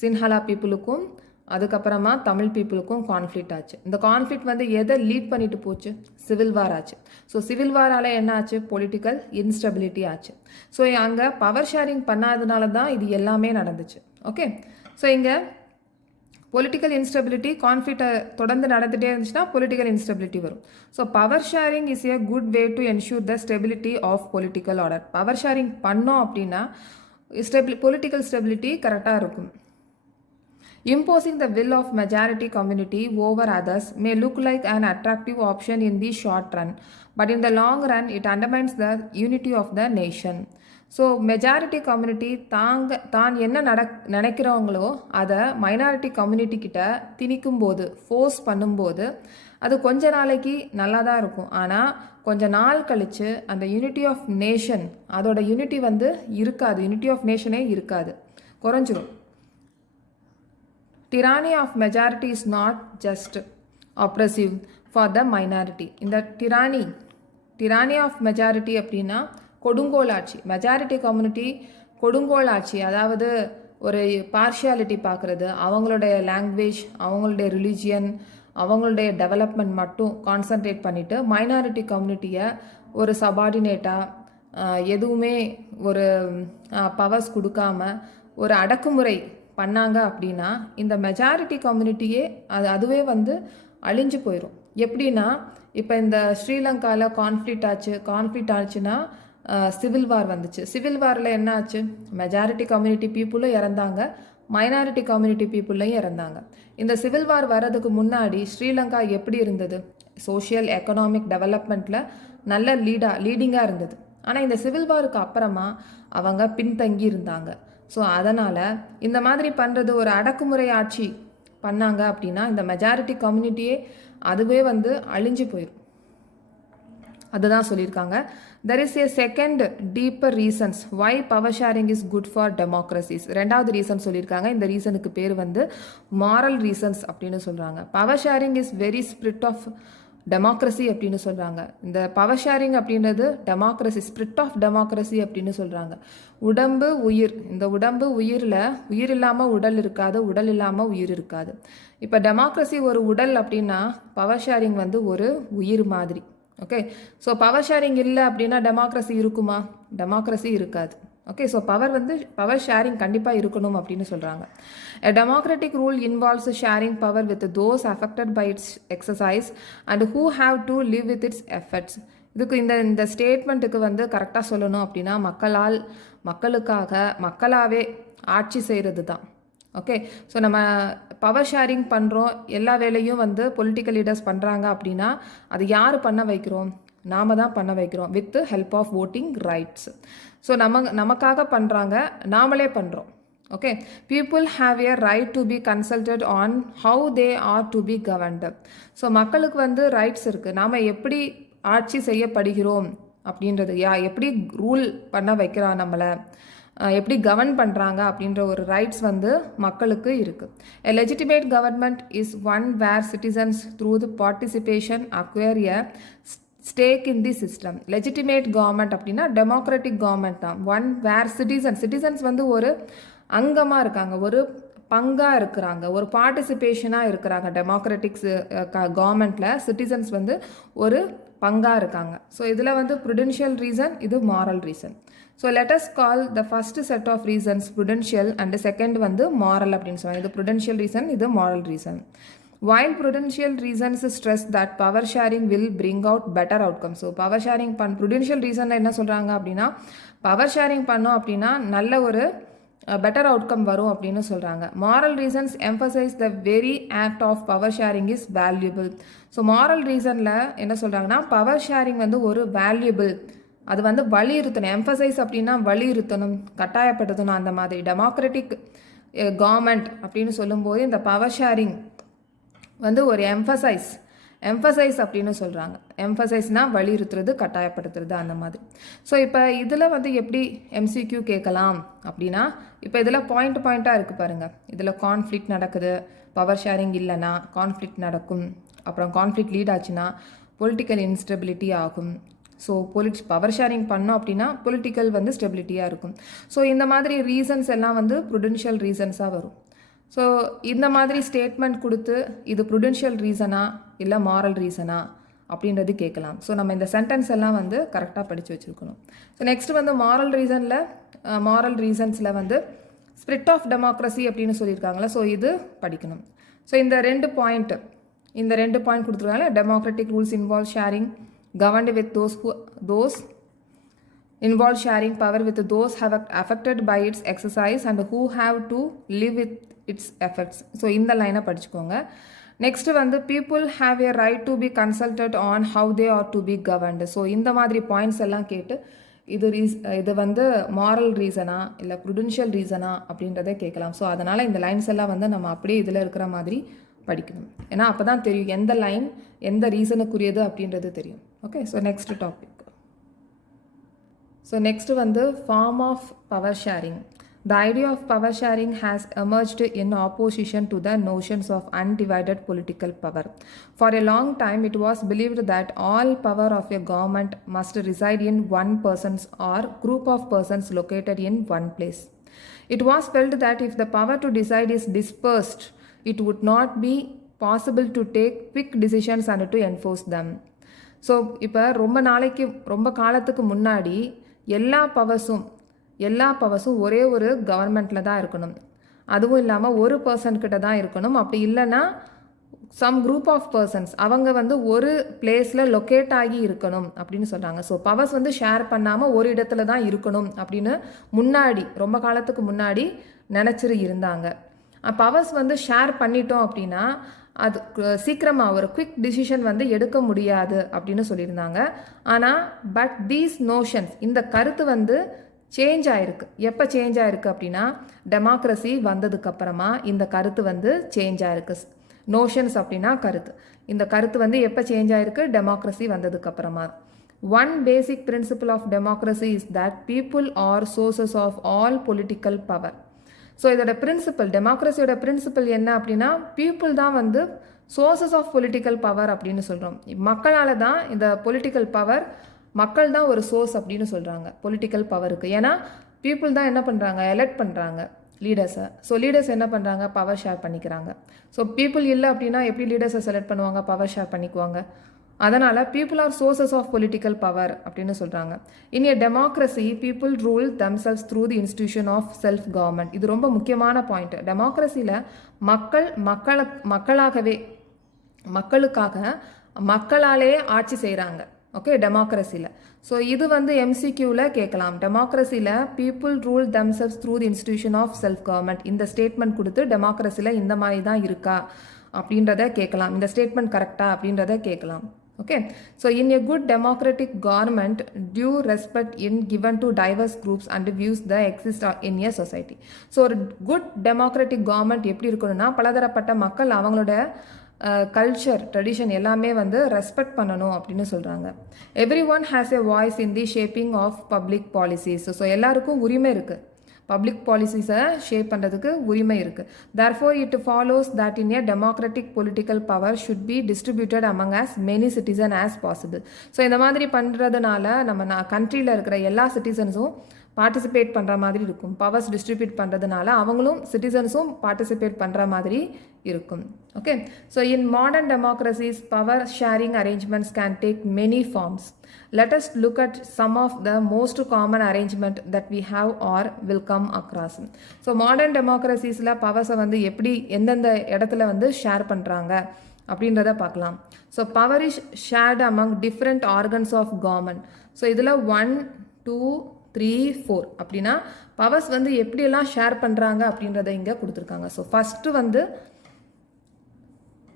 சின்ஹலா பீப்புளுக்கும் அதுக்கப்புறமா தமிழ் பீப்புளுக்கும் கான்ஃப்ளிக்ட் ஆச்சு. இந்த கான்ஃப்ளிக்ட் வந்து எதை லீட் பண்ணிட்டு போச்சு? சிவில் வார் ஆச்சு. ஸோ சிவில் வாரால் என்ன ஆச்சு? பொலிட்டிக்கல் இன்ஸ்டெபிலிட்டி ஆச்சு. ஸோ அங்கே பவர் ஷேரிங் பண்ணாதனால தான் இது எல்லாமே நடந்துச்சு. ஓகே. ஸோ இங்கே பொலிட்டிக்கல் இன்ஸ்டெபிலிட்டி, கான்ஃப்ளிக்டை தொடர்ந்து நடந்துகிட்டே இருந்துச்சுன்னா பொலிட்டிக்கல் இன்ஸ்டெபிலிட்டி வரும். So power sharing is a good way to ensure the stability of political order. Power sharing பண்ணோம் அப்படின்னா பொலிட்டிக்கல் ஸ்டெபிலிட்டி கரெக்டாக இருக்கும். Imposing the will of majority community over others may look like an attractive option in the short run, but in the long run it undermines the unity of the nation. So majority community தான் என்ன நினைக்கிறவங்களோ அதை minority community கிட்ட திணிக்கும் போது, force பண்ணும்போது அது கொஞ்ச நாளைக்கு நல்லா தான் இருக்கும். ஆனால் கொஞ்ச நாள் கழித்து அந்த யூனிட்டி ஆஃப் நேஷன், அதோட யூனிட்டி வந்து இருக்காது. யூனிட்டி ஆஃப் நேஷனே இருக்காது, குறைஞ்சிரும். Tyranny of majority is not just oppressive for the minority. இந்த tyranny of majority அப்படின்னா கொடுங்கோல் ஆட்சி. மெஜாரிட்டி கம்யூனிட்டி கொடுங்கோல் ஆட்சி, அதாவது ஒரு பார்ஷியாலிட்டி பார்க்குறது, அவங்களுடைய லாங்குவேஜ், அவங்களுடைய ரிலீஜியன், அவங்களுடைய டெவலப்மெண்ட் மட்டும் கான்சன்ட்ரேட் பண்ணிவிட்டு மைனாரிட்டி கம்யூனிட்டியை ஒரு சபார்டினேட்டாக எதுவுமே ஒரு பவர்ஸ் கொடுக்காம ஒரு அடக்குமுறை பண்ணாங்க அப்படின்னா இந்த மெஜாரிட்டி கம்யூனிட்டியே அதுவே வந்து அழிஞ்சு போயிடும். எப்படின்னா இப்போ இந்த ஸ்ரீலங்காவில் கான்ஃப்ளிக்ட் ஆச்சுன்னா சிவில் வார் வந்துச்சு. சிவில் வாரில் என்ன ஆச்சு? மெஜாரிட்டி கம்யூனிட்டி பீப்புளும் இறந்தாங்க, மைனாரிட்டி கம்யூனிட்டி பீப்புளையும் இறந்தாங்க. இந்த சிவில் வார் வர்றதுக்கு முன்னாடி ஸ்ரீலங்கா எப்படி இருந்தது? சோஷியல் எக்கனாமிக் டெவலப்மெண்ட்டில் நல்ல லீடிங்காக இருந்தது. ஆனால் இந்த சிவில் வாருக்கு அப்புறமா அவங்க பின்தங்கி இருந்தாங்க. ஸோ அதனால் இந்த மாதிரி பண்ணுறது, ஒரு அடக்குமுறை ஆட்சி பண்ணாங்க அப்படின்னா இந்த மெஜாரிட்டி கம்யூனிட்டியே அதுவே வந்து அழிஞ்சு போயிடும். அதுதான் சொல்லியிருக்காங்க. There is a second deeper reasons why power sharing is good for democracies. ரெண்டாவது ரீசன் சொல்லியிருக்காங்க. இந்த ரீசனுக்கு பேர் வந்து மாரல் ரீசன்ஸ் அப்படின்னு சொல்கிறாங்க. Power sharing is very spirit of democracy அப்படின்னு சொல்கிறாங்க. இந்த பவர் ஷேரிங் அப்படின்றது டெமோக்ரஸி, ஸ்பிரிட் ஆஃப் டெமோக்ரஸி அப்படின்னு சொல்கிறாங்க. உடம்பு உயிர், இந்த உடம்பு உயிரில் உயிர் இல்லாமல் உடல் இருக்காது, உடல் இல்லாமல் உயிர் இருக்காது. இப்போ டெமோக்ரஸி ஒரு உடல் அப்படின்னா பவர் ஷேரிங் வந்து ஒரு உயிர் மாதிரி. ஓகே, ஸோ பவர் ஷேரிங் இல்லை அப்படின்னா டெமோக்ரஸி இருக்குமா? டெமோக்ரஸி இருக்காது. ஓகே, ஸோ பவர் ஷேரிங் கண்டிப்பாக இருக்கணும் அப்படின்னு சொல்கிறாங்க. A democratic rule involves sharing power with those affected by its exercise and who have to live with its effects. இதுக்கு இந்த ஸ்டேட்மெண்ட்டுக்கு வந்து கரெக்டாக சொல்லணும் அப்படின்னா மக்களால் மக்களுக்காக மக்களாகவே ஆட்சி செய்கிறது தான். ஓகே, ஸோ நம்ம பவர் ஷேரிங் பண்ணுறோம், எல்லா வேலையும் வந்து பொலிட்டிக்கல் லீடர்ஸ் பண்ணுறாங்க அப்படின்னா அது யார் பண்ண வைக்கிறோம்? நாம தான் பண்ண வைக்கிறோம் with help of voting rights. So நமக்காக பண்ணுறாங்க, நாமளே பண்ணுறோம். Okay, people have a right to be consulted on how they are to be governed. So மக்களுக்கு வந்து ரைட்ஸ் இருக்குது, நாம் எப்படி ஆட்சி செய்யப்படுகிறோம் அப்படின்றது, எப்படி ரூல் பண்ண வைக்கிறோம் நம்மளை, எப்படி கவர்ன் பண்ணுறாங்க அப்படின்ற ஒரு ரைட்ஸ் வந்து மக்களுக்கு இருக்குது. A legitimate government is one where citizens through the participation acquire a stake in the system. Legitimate government அப்படின்னா டெமோக்ராட்டிக் கவர்மெண்ட் தான். ஒன் வேர் சிட்டிசன்ஸ் வந்து ஒரு அங்கமாக இருக்காங்க, ஒரு பங்காக இருக்கிறாங்க, ஒரு பார்ட்டிசிபேஷனாக இருக்கிறாங்க. டெமோக்ராட்டிக்ஸ் கவர்மெண்ட்டில் சிட்டிசன்ஸ் வந்து ஒரு பங்காக இருக்காங்க. ஸோ இதில் வந்து ப்ருடென்ஷியல் ரீசன், இது moral reason. So let's call the first set of reasons prudential and second வந்து மாரல் அப்படின்னு சொல்லுவாங்க. இது ப்ருடென்ஷியல் ரீசன், இது moral reason. While prudential reasons stress that power sharing will bring out better outcomes. So power sharing prudential ரீசனில் என்ன சொல்கிறாங்க அப்படின்னா, power sharing பண்ணோம் அப்படின்னா நல்ல ஒரு பெட்டர் அவுட்கம் வரும் அப்படின்னு சொல்கிறாங்க. Moral reasons emphasise the very act of power sharing is valuable. So moral ரீசனில் என்ன சொல்கிறாங்கன்னா, பவர் ஷேரிங் வந்து ஒரு வேல்யூபிள், அது வந்து வலியுறுத்தணும். எம்பசைஸ் அப்படின்னா வலியுறுத்தணும், கட்டாயப்படுத்தணும், அந்த மாதிரி. டெமோக்ராட்டிக் கவர்மெண்ட் அப்படின்னு சொல்லும்போது இந்த பவர் ஷேரிங் வந்து ஒரு எம்பசைஸ் அப்படின்னு சொல்கிறாங்க. எம்பசைஸ்னால் வலியுறுத்துறது, கட்டாயப்படுத்துறது, அந்த மாதிரி. ஸோ இப்போ இதில் வந்து எப்படி எம்சிக்யூ கேட்கலாம் அப்படின்னா, இப்போ இதில் பாயிண்ட்டாக இருக்குது பாருங்கள். இதில் கான்ஃப்ளிக்ட் நடக்குது, பவர் ஷேரிங் இல்லைன்னா கான்ஃப்ளிக்ட் நடக்கும், அப்புறம் கான்ஃப்ளிக்ட் லீட் ஆச்சுன்னா பொலிட்டிக்கல் இன்ஸ்டெபிலிட்டி ஆகும். ஸோ பவர் ஷேரிங் பண்ணோம் அப்படின்னா பொலிட்டிக்கல் வந்து ஸ்டெபிலிட்டியாக இருக்கும். ஸோ இந்த மாதிரி ரீசன்ஸ் எல்லாம் வந்து ப்ருடென்ஷியல் ரீசன்ஸாக வரும். ஸோ இந்த மாதிரி ஸ்டேட்மெண்ட் கொடுத்து இது ப்ருடென்ஷியல் ரீசனா இல்லை மாரல் ரீசனா அப்படின்றது கேட்கலாம். ஸோ நம்ம இந்த சென்டென்ஸ் எல்லாம் வந்து கரெக்டாக படித்து வச்சுருக்கணும். ஸோ நெக்ஸ்ட் வந்து மாரல் ரீசன்ஸில் வந்து ஸ்பிரிட் ஆஃப் டெமோக்ரஸி அப்படின்னு சொல்லியிருக்காங்களே, ஸோ இது படிக்கணும். ஸோ இந்த ரெண்டு பாயிண்ட் கொடுத்துருக்காங்க. Democratic rules involve sharing governed with those involve sharing power with those have affected by its exercise and who have to live with its effects. So இந்த லைனை படிச்சுக்கோங்க. Next வந்து people have a right to be consulted on how they are to be governed. So இந்த மாதிரி points எல்லாம் கேட்டு இது வந்து மாரல் ரீசனா இல்லை ப்ருடென்ஷியல் ரீசனா அப்படின்றத கேட்கலாம். ஸோ அதனால் இந்த லைன்ஸ் எல்லாம் வந்து நம்ம அப்படியே இதில் இருக்கிற மாதிரி படிக்கணும். ஏன்னா அப்போ தான் தெரியும் எந்த லைன் எந்த ரீசனுக்குரியது அப்படின்றது தெரியும். Okay, so next topic. So next வந்து form of power sharing. The idea of power sharing has emerged in opposition to the notions of undivided political power. For a long time, it was believed that all power of a government must reside in one person's or group of persons located in one place. It was felt that if the power to decide is dispersed, it would not be possible to take quick decisions and to enforce them. So இப்போ ரொம்ப காலத்துக்கு முன்னாடி எல்லா பவர்ஸும் ஒரே ஒரு கவர்மெண்ட்டில் தான் இருக்கணும், அதுவும் இல்லாமல் ஒரு பர்சன்கிட்ட தான் இருக்கணும். அப்படி இல்லைன்னா சம் குரூப் ஆஃப் பர்சன்ஸ் அவங்க வந்து ஒரு பிளேஸில் லொக்கேட் ஆகி இருக்கணும் அப்படின்னு சொல்கிறாங்க. ஸோ பவர்ஸ் வந்து ஷேர் பண்ணாமல் ஒரு இடத்துல தான் இருக்கணும் அப்படின்னு ரொம்ப காலத்துக்கு முன்னாடி இருந்தாங்க. பவர்ஸ் வந்து ஷேர் பண்ணிட்டோம் அப்படின்னா அது சீக்கிரமாக ஒரு குவிக் டிசிஷன் வந்து எடுக்க முடியாது அப்படின்னு சொல்லியிருந்தாங்க. ஆனால் பட் தீஸ் நோஷன்ஸ், இந்த கருத்து வந்து சேஞ்ச் ஆகிருக்கு. எப்போ சேஞ்ச் ஆகிருக்கு அப்படின்னா டெமோக்ரஸி வந்ததுக்கப்புறமா இந்த கருத்து வந்து சேஞ்ச் ஆகிருக்கு. நோஷன்ஸ் அப்படின்னா கருத்து. இந்த கருத்து வந்து எப்போ சேஞ்ச் ஆகிருக்கு? டெமோக்ரஸி வந்ததுக்கப்புறமா. One basic principle of democracy is that people are sources of all political power. So இதோட பிரின்சிபல், டெமோக்ரஸியோட பிரின்சிபல் என்ன அப்படின்னா பீப்புள் தான் வந்து சோர்சஸ் ஆஃப் பொலிட்டிக்கல் பவர் அப்படின்னு சொல்கிறோம். மக்களால் தான் இந்த பொலிட்டிக்கல் பவர், மக்கள் தான் ஒரு சோர்ஸ் அப்படின்னு சொல்கிறாங்க பொலிட்டிக்கல் பவருக்கு. ஏன்னா பீப்புள் தான் என்ன பண்ணுறாங்க, எலெக்ட் பண்ணுறாங்க லீடர்ஸை. ஸோ லீடர்ஸ் என்ன பண்ணுறாங்க, பவர் ஷேர் பண்ணிக்கிறாங்க. ஸோ பீப்புள் இல்லை அப்படின்னா எப்படி லீடர்ஸை செலக்ட் பண்ணுவாங்க, பவர் ஷேர் பண்ணிக்குவாங்க. அதனால் people are sources of political power அப்படின்னு சொல்கிறாங்க. In a democracy people rule themselves through the institution of self government. இது ரொம்ப முக்கியமான பாயிண்ட். டெமோக்ரஸியில் மக்களாகவே மக்களாலே ஆட்சி செய்கிறாங்க. ஓகே, டெமோக்ரஸியில். ஸோ இது வந்து எம்சிக்யூவில் கேட்கலாம். டெமோக்ரஸியில் people rule themselves through the institution of self government, இந்த ஸ்டேட்மெண்ட் கொடுத்து டெமோக்ரஸியில் இந்த மாதிரி தான் இருக்கா அப்படின்றத கேட்கலாம். இந்த ஸ்டேட்மெண்ட் கரெக்டா அப்படின்றத கேட்கலாம். Okay, so in a good democratic government due respect in given to diverse groups and views the exist in a society. So ஒரு குட் டெமோக்ராட்டிக் கவர்மெண்ட் எப்படி இருக்கணும்னா, பலதரப்பட்ட மக்கள் அவங்களோட கல்ச்சர் ட்ரெடிஷன் எல்லாமே வந்து ரெஸ்பெக்ட் பண்ணணும் அப்படின்னு சொல்கிறாங்க. Everyone has a voice in the shaping of public policies. So எல்லாருக்கும் உரிமை இருக்குது, பப்ளிக் பாலிசிஸை ஷேப் பண்ணுறதுக்கு உரிமை இருக்குது. Therefore it follows that in a democratic political power should be distributed among as many citizen as possible. So இந்த மாதிரி பண்ணுறதுனால நம்ம கண்ட்ரியில் இருக்கிற எல்லா சிட்டிசன்ஸும் பார்ட்டிசிபேட் பண்ணுற மாதிரி இருக்கும். பவர்ஸ் டிஸ்ட்ரிபியூட் பண்ணுறதுனால அவங்களும் சிட்டிசன்ஸும் பார்ட்டிசிபேட் பண்ணுற மாதிரி இருக்கும். Okay, so in modern democracies power sharing arrangements can take many forms. Let us look at some of the most common arrangement that we have or will come across. So modern டெமோக்ரஸிஸில் பவர்ஸை வந்து எப்படி எந்தெந்த இடத்துல வந்து share பண்ணுறாங்க அப்படின்றத பார்க்கலாம். So power is shared among different organs of government. So இதில் 1, 2, 3, 4 அப்படின்னா பவர்ஸ் வந்து எப்படியெல்லாம் ஷேர் பண்ணுறாங்க அப்படின்றத இங்கே கொடுத்துருக்காங்க. ஸோ ஃபஸ்ட்டு வந்து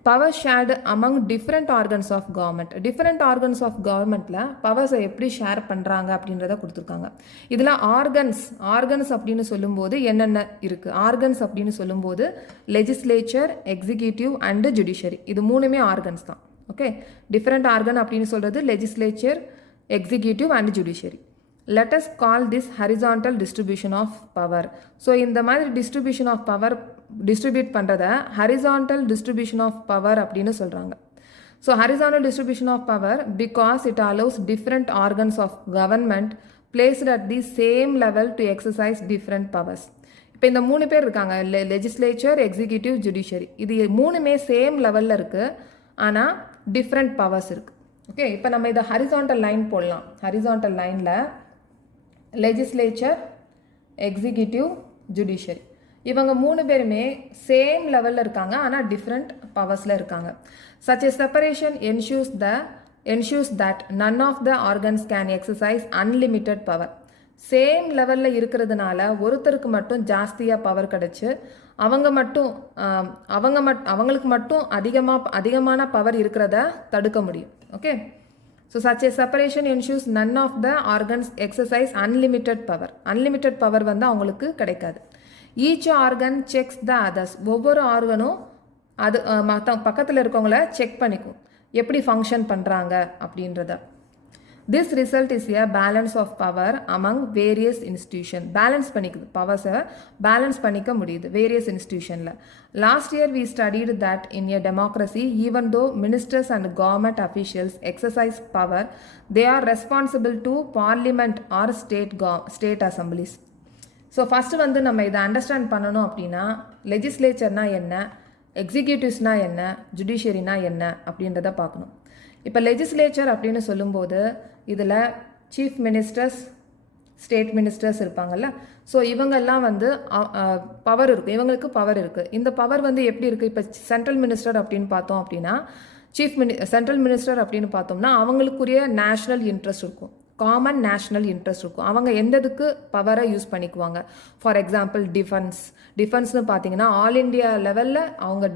power shared among different organs of government. Different organs of கவர்மெண்ட்டில் பவர்ஸை எப்படி ஷேர் பண்ணுறாங்க அப்படின்றத கொடுத்துருக்காங்க. இதில் ஆர்கன்ஸ் அப்படின்னு சொல்லும்போது என்னென்ன இருக்குது? ஆர்கன்ஸ் அப்படின்னு சொல்லும்போது லெஜிஸ்லேச்சர், எக்ஸிக்யூட்டிவ் அண்டு ஜுடிஷரி, இது மூணுமே ஆர்கன்ஸ் தான். ஓகே, டிஃப்ரெண்ட் ஆர்கன் அப்படின்னு சொல்கிறது legislature, executive and judiciary. Let us call this horizontal distribution of power. So இந்த மாதிரி டிஸ்ட்ரிபியூஷன் ஆஃப் பவர் டிஸ்ட்ரிபியூட் பண்ணுறத ஹரிசான்டல் டிஸ்ட்ரிபியூஷன் ஆஃப் பவர் அப்படின்னு சொல்கிறாங்க. So horizontal distribution of power because it allows different organs of government placed at the same level to exercise different powers. இப்போ இந்த 3 பேர் இருக்காங்க, legislature, executive, judiciary. இது 3மே same லெவலில் இருக்குது, ஆனால் டிஃப்ரெண்ட் பவர்ஸ் இருக்குது. ஓகே, இப்போ நம்ம இதை ஹரிசான்டல் லைன் போடலாம். ஹரிசான்டல் லைனில் லெஜிஸ்லேச்சர், எக்ஸிக்யூட்டிவ், ஜுடிஷரி இவங்க 3 பேருமே சேம் லெவலில் இருக்காங்க, ஆனால் டிஃப்ரெண்ட் பவர்ஸில் இருக்காங்க. Such a separation ensures that none of the organs can exercise unlimited power. Same லெவலில் இருக்கிறதுனால ஒருத்தருக்கு மட்டும் ஜாஸ்தியாக பவர் கிடச்சி அவங்களுக்கு மட்டும் அதிகமான பவர் இருக்கிறத தடுக்க முடியும். Okay, so such a separation ensures none of the organs exercise unlimited power. Unlimited power வந்து அவங்களுக்கு கிடைக்காது. Each organ checks the others. ஒவ்வொரு ஆர்கனும் அது பக்கத்தில் இருக்கவங்கள செக் பண்ணிக்கும் எப்படி ஃபங்க்ஷன் பண்ணுறாங்க அப்படின்றத. This result is a balance of power among various institutions. Balance பண்ணிக்குது, பவர்ஸை பேலன்ஸ் பண்ணிக்க முடியுது வேரியஸ் இன்ஸ்டிடியூஷனில். Last year we studied that in a democracy, even though ministers and government officials exercise power, they are responsible to parliament or state assemblies. So first வந்து நம்ம இதை understand பண்ணணும் அப்படின்னா லெஜிஸ்லேச்சர்னா என்ன, எக்ஸிக்யூட்டிவ்ஸ்னா என்ன, ஜுடிஷியரினா என்ன அப்படின்றத பார்க்கணும். இப்போ லெஜிஸ்லேச்சர் அப்படின்னு சொல்லும்போது இதில் சீஃப் மினிஸ்டர்ஸ், ஸ்டேட் மினிஸ்டர்ஸ் இருப்பாங்கல்ல. ஸோ இவங்கெல்லாம் வந்து பவர் இருக்குது, இவங்களுக்கு பவர் இருக்குது. இந்த பவர் வந்து எப்படி இருக்குது? இப்போ சென்ட்ரல் மினிஸ்டர் அப்படின்னு பார்த்தோம் அப்படின்னா சென்ட்ரல் மினிஸ்டர் அப்படின்னு பார்த்தோம்னா அவங்களுக்குரிய நேஷ்னல் இன்ட்ரெஸ்ட் இருக்கும், காமன் நேஷ்னல் இன்ட்ரெஸ்ட் இருக்கும். அவங்க எந்ததுக்கு பவரை யூஸ் பண்ணிக்குவாங்க? ஃபார் எக்ஸாம்பிள் டிஃபென்ஸ்னு பார்த்தீங்கன்னா ஆல் இண்டியா லெவலில் அவங்க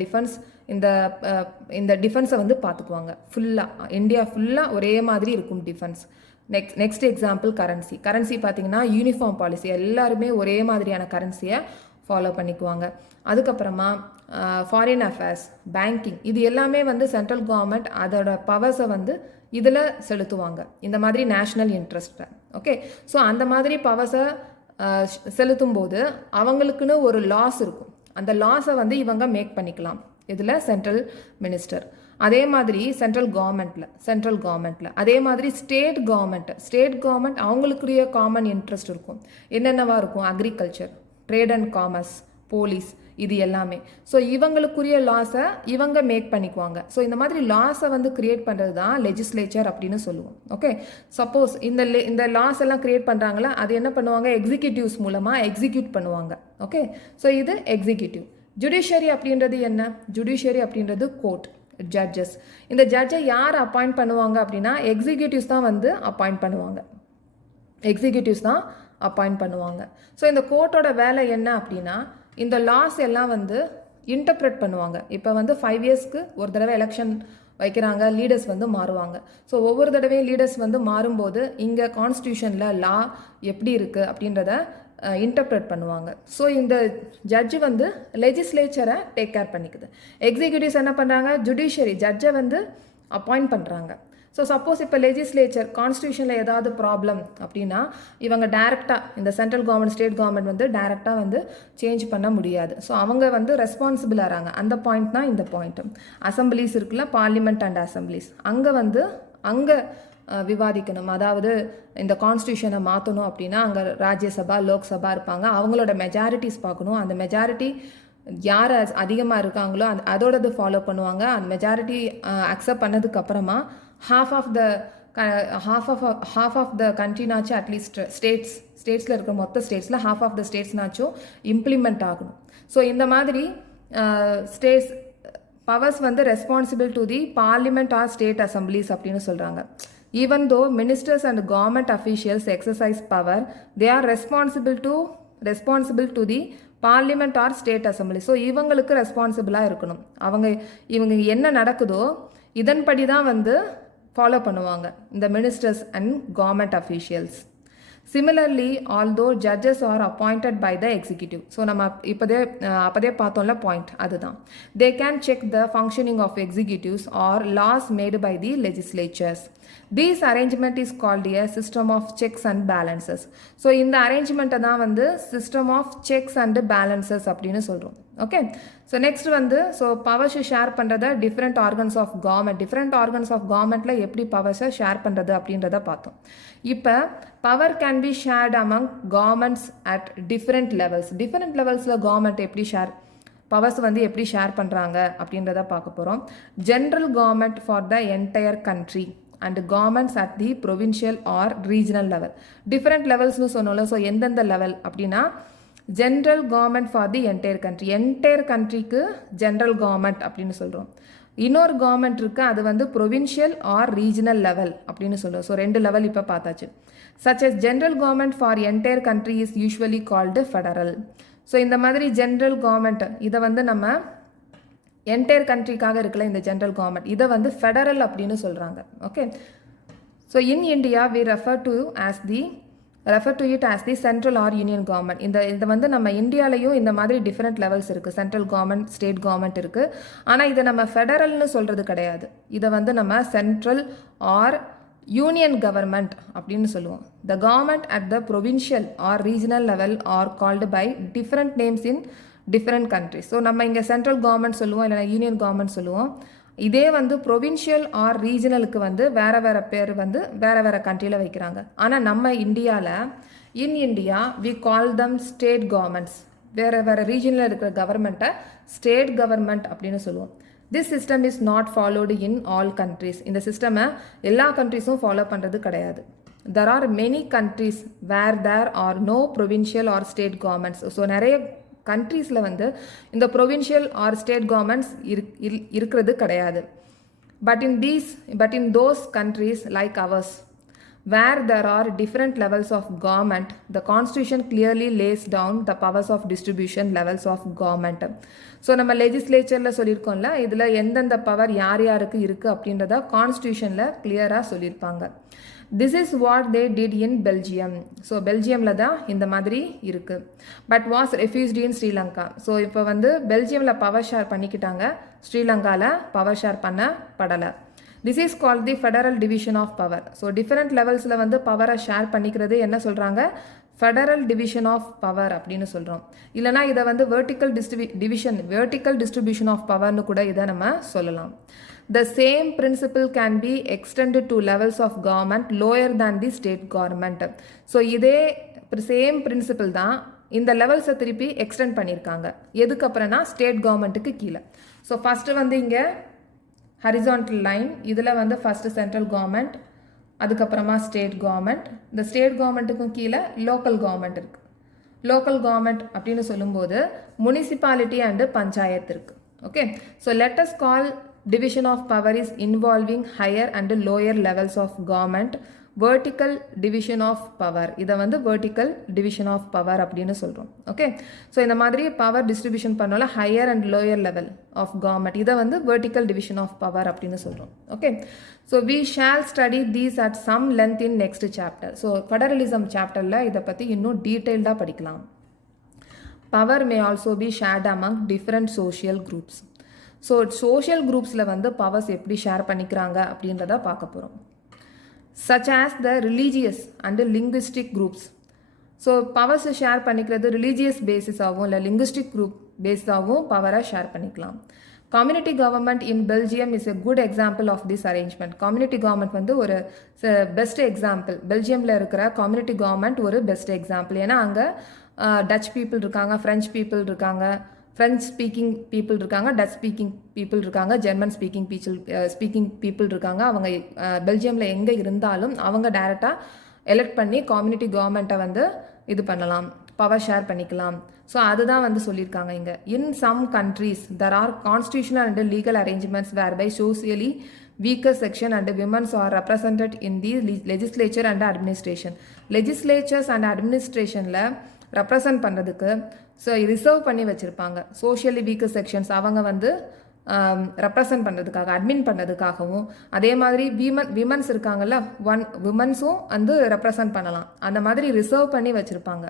இந்த டிஃபென்ஸை வந்து பார்த்துக்குவாங்க. ஃபுல்லாக இந்தியா ஃபுல்லாக ஒரே மாதிரி இருக்கும் டிஃபென்ஸ். நெக்ஸ்ட் எக்ஸாம்பிள் கரன்சி பார்த்தீங்கன்னா யூனிஃபார்ம் பாலிசி, எல்லாருமே ஒரே மாதிரியான கரன்சியை ஃபாலோ பண்ணிக்குவாங்க. அதுக்கப்புறமா ஃபாரின் அஃபேர்ஸ், பேங்கிங், இது எல்லாமே வந்து சென்ட்ரல் கவர்மெண்ட் அதோட பவர்ஸை வந்து இதில் செலுத்துவாங்க, இந்த மாதிரி நேஷ்னல் இன்ட்ரெஸ்ட்டை. ஓகே, ஸோ அந்த மாதிரி பவர்ஸை செலுத்தும் போது அவங்களுக்குன்னு ஒரு லாஸ் இருக்கும். அந்த லாஸை வந்து இவங்க மேக் பண்ணிக்கலாம். இதில் சென்ட்ரல் மினிஸ்டர், அதே மாதிரி சென்ட்ரல் கவர்மெண்ட்டில் அதே மாதிரி ஸ்டேட் கவர்மெண்ட் அவங்களுக்குரிய காமன் இன்ட்ரெஸ்ட் இருக்கும். என்னென்னவா இருக்கும்? Agriculture, trade and commerce, police, இது எல்லாமே. ஸோ இவங்களுக்குரிய லாஸை இவங்க மேக் பண்ணிக்குவாங்க. ஸோ இந்த மாதிரி லாஸை வந்து கிரியேட் பண்ணுறது தான் லெஜிஸ்லேச்சர் அப்படின்னு சொல்லுவோம். ஓகே, சப்போஸ் இந்த லாஸ் எல்லாம் கிரியேட் பண்ணுறாங்களா, அது என்ன பண்ணுவாங்க? எக்ஸிக்யூட்டிவ்ஸ் மூலமாக எக்ஸிக்யூட் பண்ணுவாங்க. ஓகே, ஸோ இது எக்ஸிக்யூட்டிவ். ஜுடிஷியரி அப்படின்றது என்ன? ஜுடிஷியரி அப்படின்றது கோர்ட். ஜட்ஜஸ். இந்த ஜட்ஜை யார் அப்பாயிண்ட் பண்ணுவாங்க அப்படின்னா எக்ஸிக்யூட்டிவ்ஸ் தான் வந்து அப்பாயிண்ட் பண்ணுவாங்க. எக்ஸிக்யூட்டிவ்ஸ் தான் அப்பாயிண்ட் பண்ணுவாங்க. ஸோ இந்த கோர்ட்டோட வேலை என்ன அப்படின்னா இந்த லாஸ் எல்லாம் வந்து இன்டர்பிரட் பண்ணுவாங்க. இப்போ வந்து 5 இயர்ஸ்க்கு ஒரு தடவை எலெக்ஷன் வைக்கிறாங்க, லீடர்ஸ் வந்து மாறுவாங்க. ஸோ ஒவ்வொரு தடவையும் லீடர்ஸ் வந்து மாறும்போது இங்கே கான்ஸ்டியூஷனில் லா எப்படி இருக்குது அப்படின்றத இன்டர்பிரட் பண்ணுவாங்க. ஸோ இந்த ஜட்ஜு வந்து லெஜிஸ்லேச்சரை டேக் கேர் பண்ணிக்குது. எக்ஸிக்யூட்டிவ்ஸ் என்ன பண்ணுறாங்க, ஜுடிஷியரி ஜட்ஜை வந்து அப்பாயிண்ட் பண்ணுறாங்க. ஸோ சப்போஸ் இப்போ லெஜிஸ்லேச்சர் கான்ஸ்டியூஷனில் ஏதாவது ப்ராப்ளம் அப்படின்னா இவங்க டைரெக்டாக இந்த சென்ட்ரல் கவர்மெண்ட் ஸ்டேட் கவர்மெண்ட் வந்து டைரெக்டாக வந்து சேஞ்ச் பண்ண முடியாது. ஸோ அவங்க வந்து ரெஸ்பான்சிபிள் ஆகிறாங்க. அந்த பாயிண்ட் தான் இந்த பாயிண்ட். அசம்பிளிஸ் இருக்குல்ல, பார்லிமெண்ட் அண்ட் அசம்பிளிஸ், அங்கே விவாதிக்கணும். அதாவது இந்த கான்ஸ்டியூஷனை மாற்றணும் அப்படின்னா அங்கே ராஜ்யசபா லோக்சபா இருப்பாங்க. அவங்களோட மெஜாரிட்டிஸ் பார்க்கணும். அந்த மெஜாரிட்டி யார் அதிகமாக இருக்காங்களோ அதோடது ஃபாலோ பண்ணுவாங்க. அந்த மெஜாரிட்டி அக்செப்ட் பண்ணதுக்கப்புறமா half of the கண்ட்ரினாச்சும் அட்லீஸ்ட் ஸ்டேட்ஸில் இருக்கிற மொத்த ஸ்டேட்ஸில் half of the ஸ்டேட்ஸ்னாச்சும் இம்ப்ளிமெண்ட் ஆகணும். ஸோ இந்த மாதிரி ஸ்டேட்ஸ் பவர்ஸ் வந்து responsible to the parliament R state assemblies அப்படின்னு சொல்கிறாங்க. Even though ministers and government officials exercise power, they are responsible to the parliament or state assembly. So இவங்களுக்கு ரெஸ்பான்சிபிளாக இருக்கணும். இவங்க என்ன நடக்குதோ இதன்படி தான் வந்து ஃபாலோ பண்ணுவாங்க இந்த ministers and government officials. Similarly, although judges are appointed by the executive, so நம்ம அப்பதே பார்த்தோம்ல பாயிண்ட் அதுதான், they can check the functioning of executives or laws made by the legislatures. This arrangement is called a system of checks and balances. So இந்த அரேஞ்ச்மெண்ட்டை தான் வந்து system of checks and balances அப்படின்னு சொல்கிறோம். Okay, so next வந்து பவர்ஸை share பண்ணுறத different organs of கவர்மெண்ட்டில் எப்படி பவர்ஸை ஷேர் பண்ணுறது அப்படின்றத பார்த்தோம். இப்போ power can be shared among governments at different லெவல்ஸில் கவர்மெண்ட் எப்படி பவர்ஸ் வந்து எப்படி ஷேர் பண்ணுறாங்க அப்படின்றத பார்க்க போகிறோம். General government for the entire country and governments at the provincial or regional level. Different லெவல்ஸ்னு சொன்னோம்ல, ஸோ எந்தெந்த லெவல் அப்படின்னா general government for the entire கண்ட்ரிக்கு ஜென்ரல் கவர்மெண்ட் அப்படின்னு சொல்கிறோம். இன்னொரு கவர்மெண்ட் இருக்குது, அது வந்து ப்ரொவின்ஷியல் ஆர் ரீஜனல் லெவல் அப்படின்னு சொல்கிறோம். ஸோ 2 லெவல் இப்போ பார்த்தாச்சு. such as general government for entire country is usually called federal. So இந்த மாதிரி ஜென்ரல் கவர்மெண்ட் இதை வந்து நம்ம என்டையர் கண்ட்ரிக்காக இருக்கல இந்த ஜென்ரல் கவர்மெண்ட் இதை வந்து ஃபெடரல் அப்படின்னு சொல்கிறாங்க. Okay, so in India we refer to it as the central or union government. இந்த வந்து நம்ம இந்தியாலையும் இந்த மாதிரி டிஃப்ரெண்ட் லெவல்ஸ் இருக்குது. சென்ட்ரல் கவர்மெண்ட், ஸ்டேட் கவர்மெண்ட் இருக்குது. ஆனால் இதை நம்ம ஃபெடரல்னு சொல்கிறது கிடையாது. இதை வந்து நம்ம சென்ட்ரல் ஆர் யூனியன் கவர்மெண்ட் அப்படின்னு சொல்லுவோம். The government at the provincial or regional level are called by different names in different countries. So நம்ம இங்கே சென்ட்ரல் கவர்மெண்ட் சொல்லுவோம், இல்லைனா யூனியன் கவர்மெண்ட் சொல்லுவோம். இதே வந்து ப்ரொவின்ஷியல் ஆர் ரீஜனலுக்கு வந்து வேறு பேர் வந்து வேறு கண்ட்ரியில் வைக்கிறாங்க. ஆனால் நம்ம in India we call them state governments. வேறு ரீஜனில் இருக்கிற கவர்மெண்ட்டை ஸ்டேட் கவர்மெண்ட் அப்படின்னு சொல்லுவோம். This system is not followed in all countries. இந்த சிஸ்டமை எல்லா கண்ட்ரிஸும் ஃபாலோ பண்ணுறது கிடையாது. There are many countries where there are no provincial or state governments. So நிறைய கண்ட்ரீஸில் வந்து இந்த ப்ரொவின்ஷியல் ஆர் ஸ்டேட் கவர்மெண்ட்ஸ் இருக்கிறது கிடையாது. But in those countries like hours where there are different levels of government, the constitution clearly lays down the powers of distribution levels of government. So நம்ம லெஜிஸ்லேச்சரில் சொல்லியிருக்கோம்ல, இதில் எந்தெந்த power யாருக்கு இருக்குது அப்படின்றத கான்ஸ்டியூஷனில் கிளியராக சொல்லியிருப்பாங்க. This is what they did in Belgium. So பெல்ஜியமில் தான் இந்த மாதிரி இருக்குது. But was refused in Sri Lanka. So இப்போ வந்து பெல்ஜியமில் பவர் ஷேர் பண்ணிக்கிட்டாங்க, ஸ்ரீலங்காவில் பவர் ஷேர் பண்ணப்படலை. This is called the federal division of power. So different லெவல்ஸில் வந்து பவரை ஷேர் பண்ணிக்கிறது என்ன சொல்கிறாங்க, ஃபெடரல் டிவிஷன் ஆஃப் பவர் அப்படின்னு சொல்கிறோம். இல்லைனா இதை வந்து வெர்டிக்கல் டிஸ்ட்ரிபியூஷன் ஆஃப் பவர்னு கூட இதை நம்ம சொல்லலாம். The same principle can be extended to levels of government lower than the state government. So இதே சேம் பிரின்சிபிள் தான் இந்த லெவல்ஸை திருப்பி எக்ஸ்டெண்ட் பண்ணியிருக்காங்க. எதுக்கப்புறம்னா ஸ்டேட் கவர்மெண்ட்டுக்கு கீழே. ஸோ ஃபஸ்ட்டு வந்து இங்கே ஹரிசான்டல் லைன், இதில் வந்து ஃபஸ்ட்டு சென்ட்ரல் கவர்மெண்ட், அதுக்கப்புறமா ஸ்டேட் கவர்மெண்ட். இந்த ஸ்டேட் கவர்மெண்ட்டுக்கும் கீழே லோக்கல் கவர்மெண்ட் இருக்குது. லோக்கல் கவர்மெண்ட் அப்படின்னு சொல்லும்போது முனிசிபாலிட்டி அண்டு பஞ்சாயத்து இருக்குது. Okay, so let us call division of power is involving higher and lower levels of government. Vertical division of power, இதை வந்து vertical division of power அப்படின்னு சொல்கிறோம். Okay, so இந்த மாதிரி பவர் டிஸ்ட்ரிபியூஷன் பண்ணோம்ல higher and lower level of government, இதை வந்து vertical division of power அப்படின்னு சொல்கிறோம். Okay, so we shall study these at some length in next chapter. So federalism சாப்டரில் இதை பற்றி இன்னும் டீட்டெயில்டாக படிக்கலாம். Power may also be shared among different social groups. So social குரூப்ஸில் வந்து பவர்ஸ் எப்படி ஷேர் பண்ணிக்கிறாங்க அப்படின்றத பார்க்க போகிறோம். such as the religious and linguistic groups. So பவர்ஸை ஷேர் பண்ணிக்கிறது ரிலீஜியஸ் பேசிஸாகவும் இல்லை லிங்குவிஸ்டிக் குரூப் பேஸாகவும் பவரை ஷேர் பண்ணிக்கலாம். Community government in Belgium is a good example of this arrangement. Community government வந்து ஒரு பெஸ்ட் எக்ஸாம்பிள். பெல்ஜியமில் இருக்கிற கம்யூனிட்டி கவர்மெண்ட் ஒரு பெஸ்ட் எக்ஸாம்பிள். ஏன்னா அங்கே டச் பீப்புள் இருக்காங்க, ஃப்ரெஞ்ச் பீப்புள் இருக்காங்க, ஃப்ரெஞ்ச் ஸ்பீக்கிங் பீப்புள் இருக்காங்க, டச் ஸ்பீக்கிங் பீப்புள் இருக்காங்க, ஜெர்மன் ஸ்பீக்கிங் பீப்புள் இருக்காங்க. அவங்க பெல்ஜியமில் எங்கே இருந்தாலும் அவங்க டைரெக்டாக எலெக்ட் பண்ணி கம்யூனிட்டி கவர்மெண்ட்டை வந்து இது பண்ணலாம், பவர் ஷேர் பண்ணிக்கலாம். ஸோ அதுதான் வந்து சொல்லியிருக்காங்க இங்கே. In some countries there are constitutional and legal arrangements where by socially weaker section and women's are represented in the legislature and administration. Legislatures and administrationல ரெப்ரசன்ட் பண்ணுறதுக்கு ஸோ ரிசர்வ் பண்ணி வச்சுருப்பாங்க. Socially weaker sections அவங்க வந்து represent பண்ணுறதுக்காக, admin பண்ணுறதுக்காகவும், அதே மாதிரி women's இருக்காங்கல்ல, விமன்ஸும் வந்து ரெப்ரசன்ட் பண்ணலாம். அந்த மாதிரி ரிசர்வ் பண்ணி வச்சுருப்பாங்க.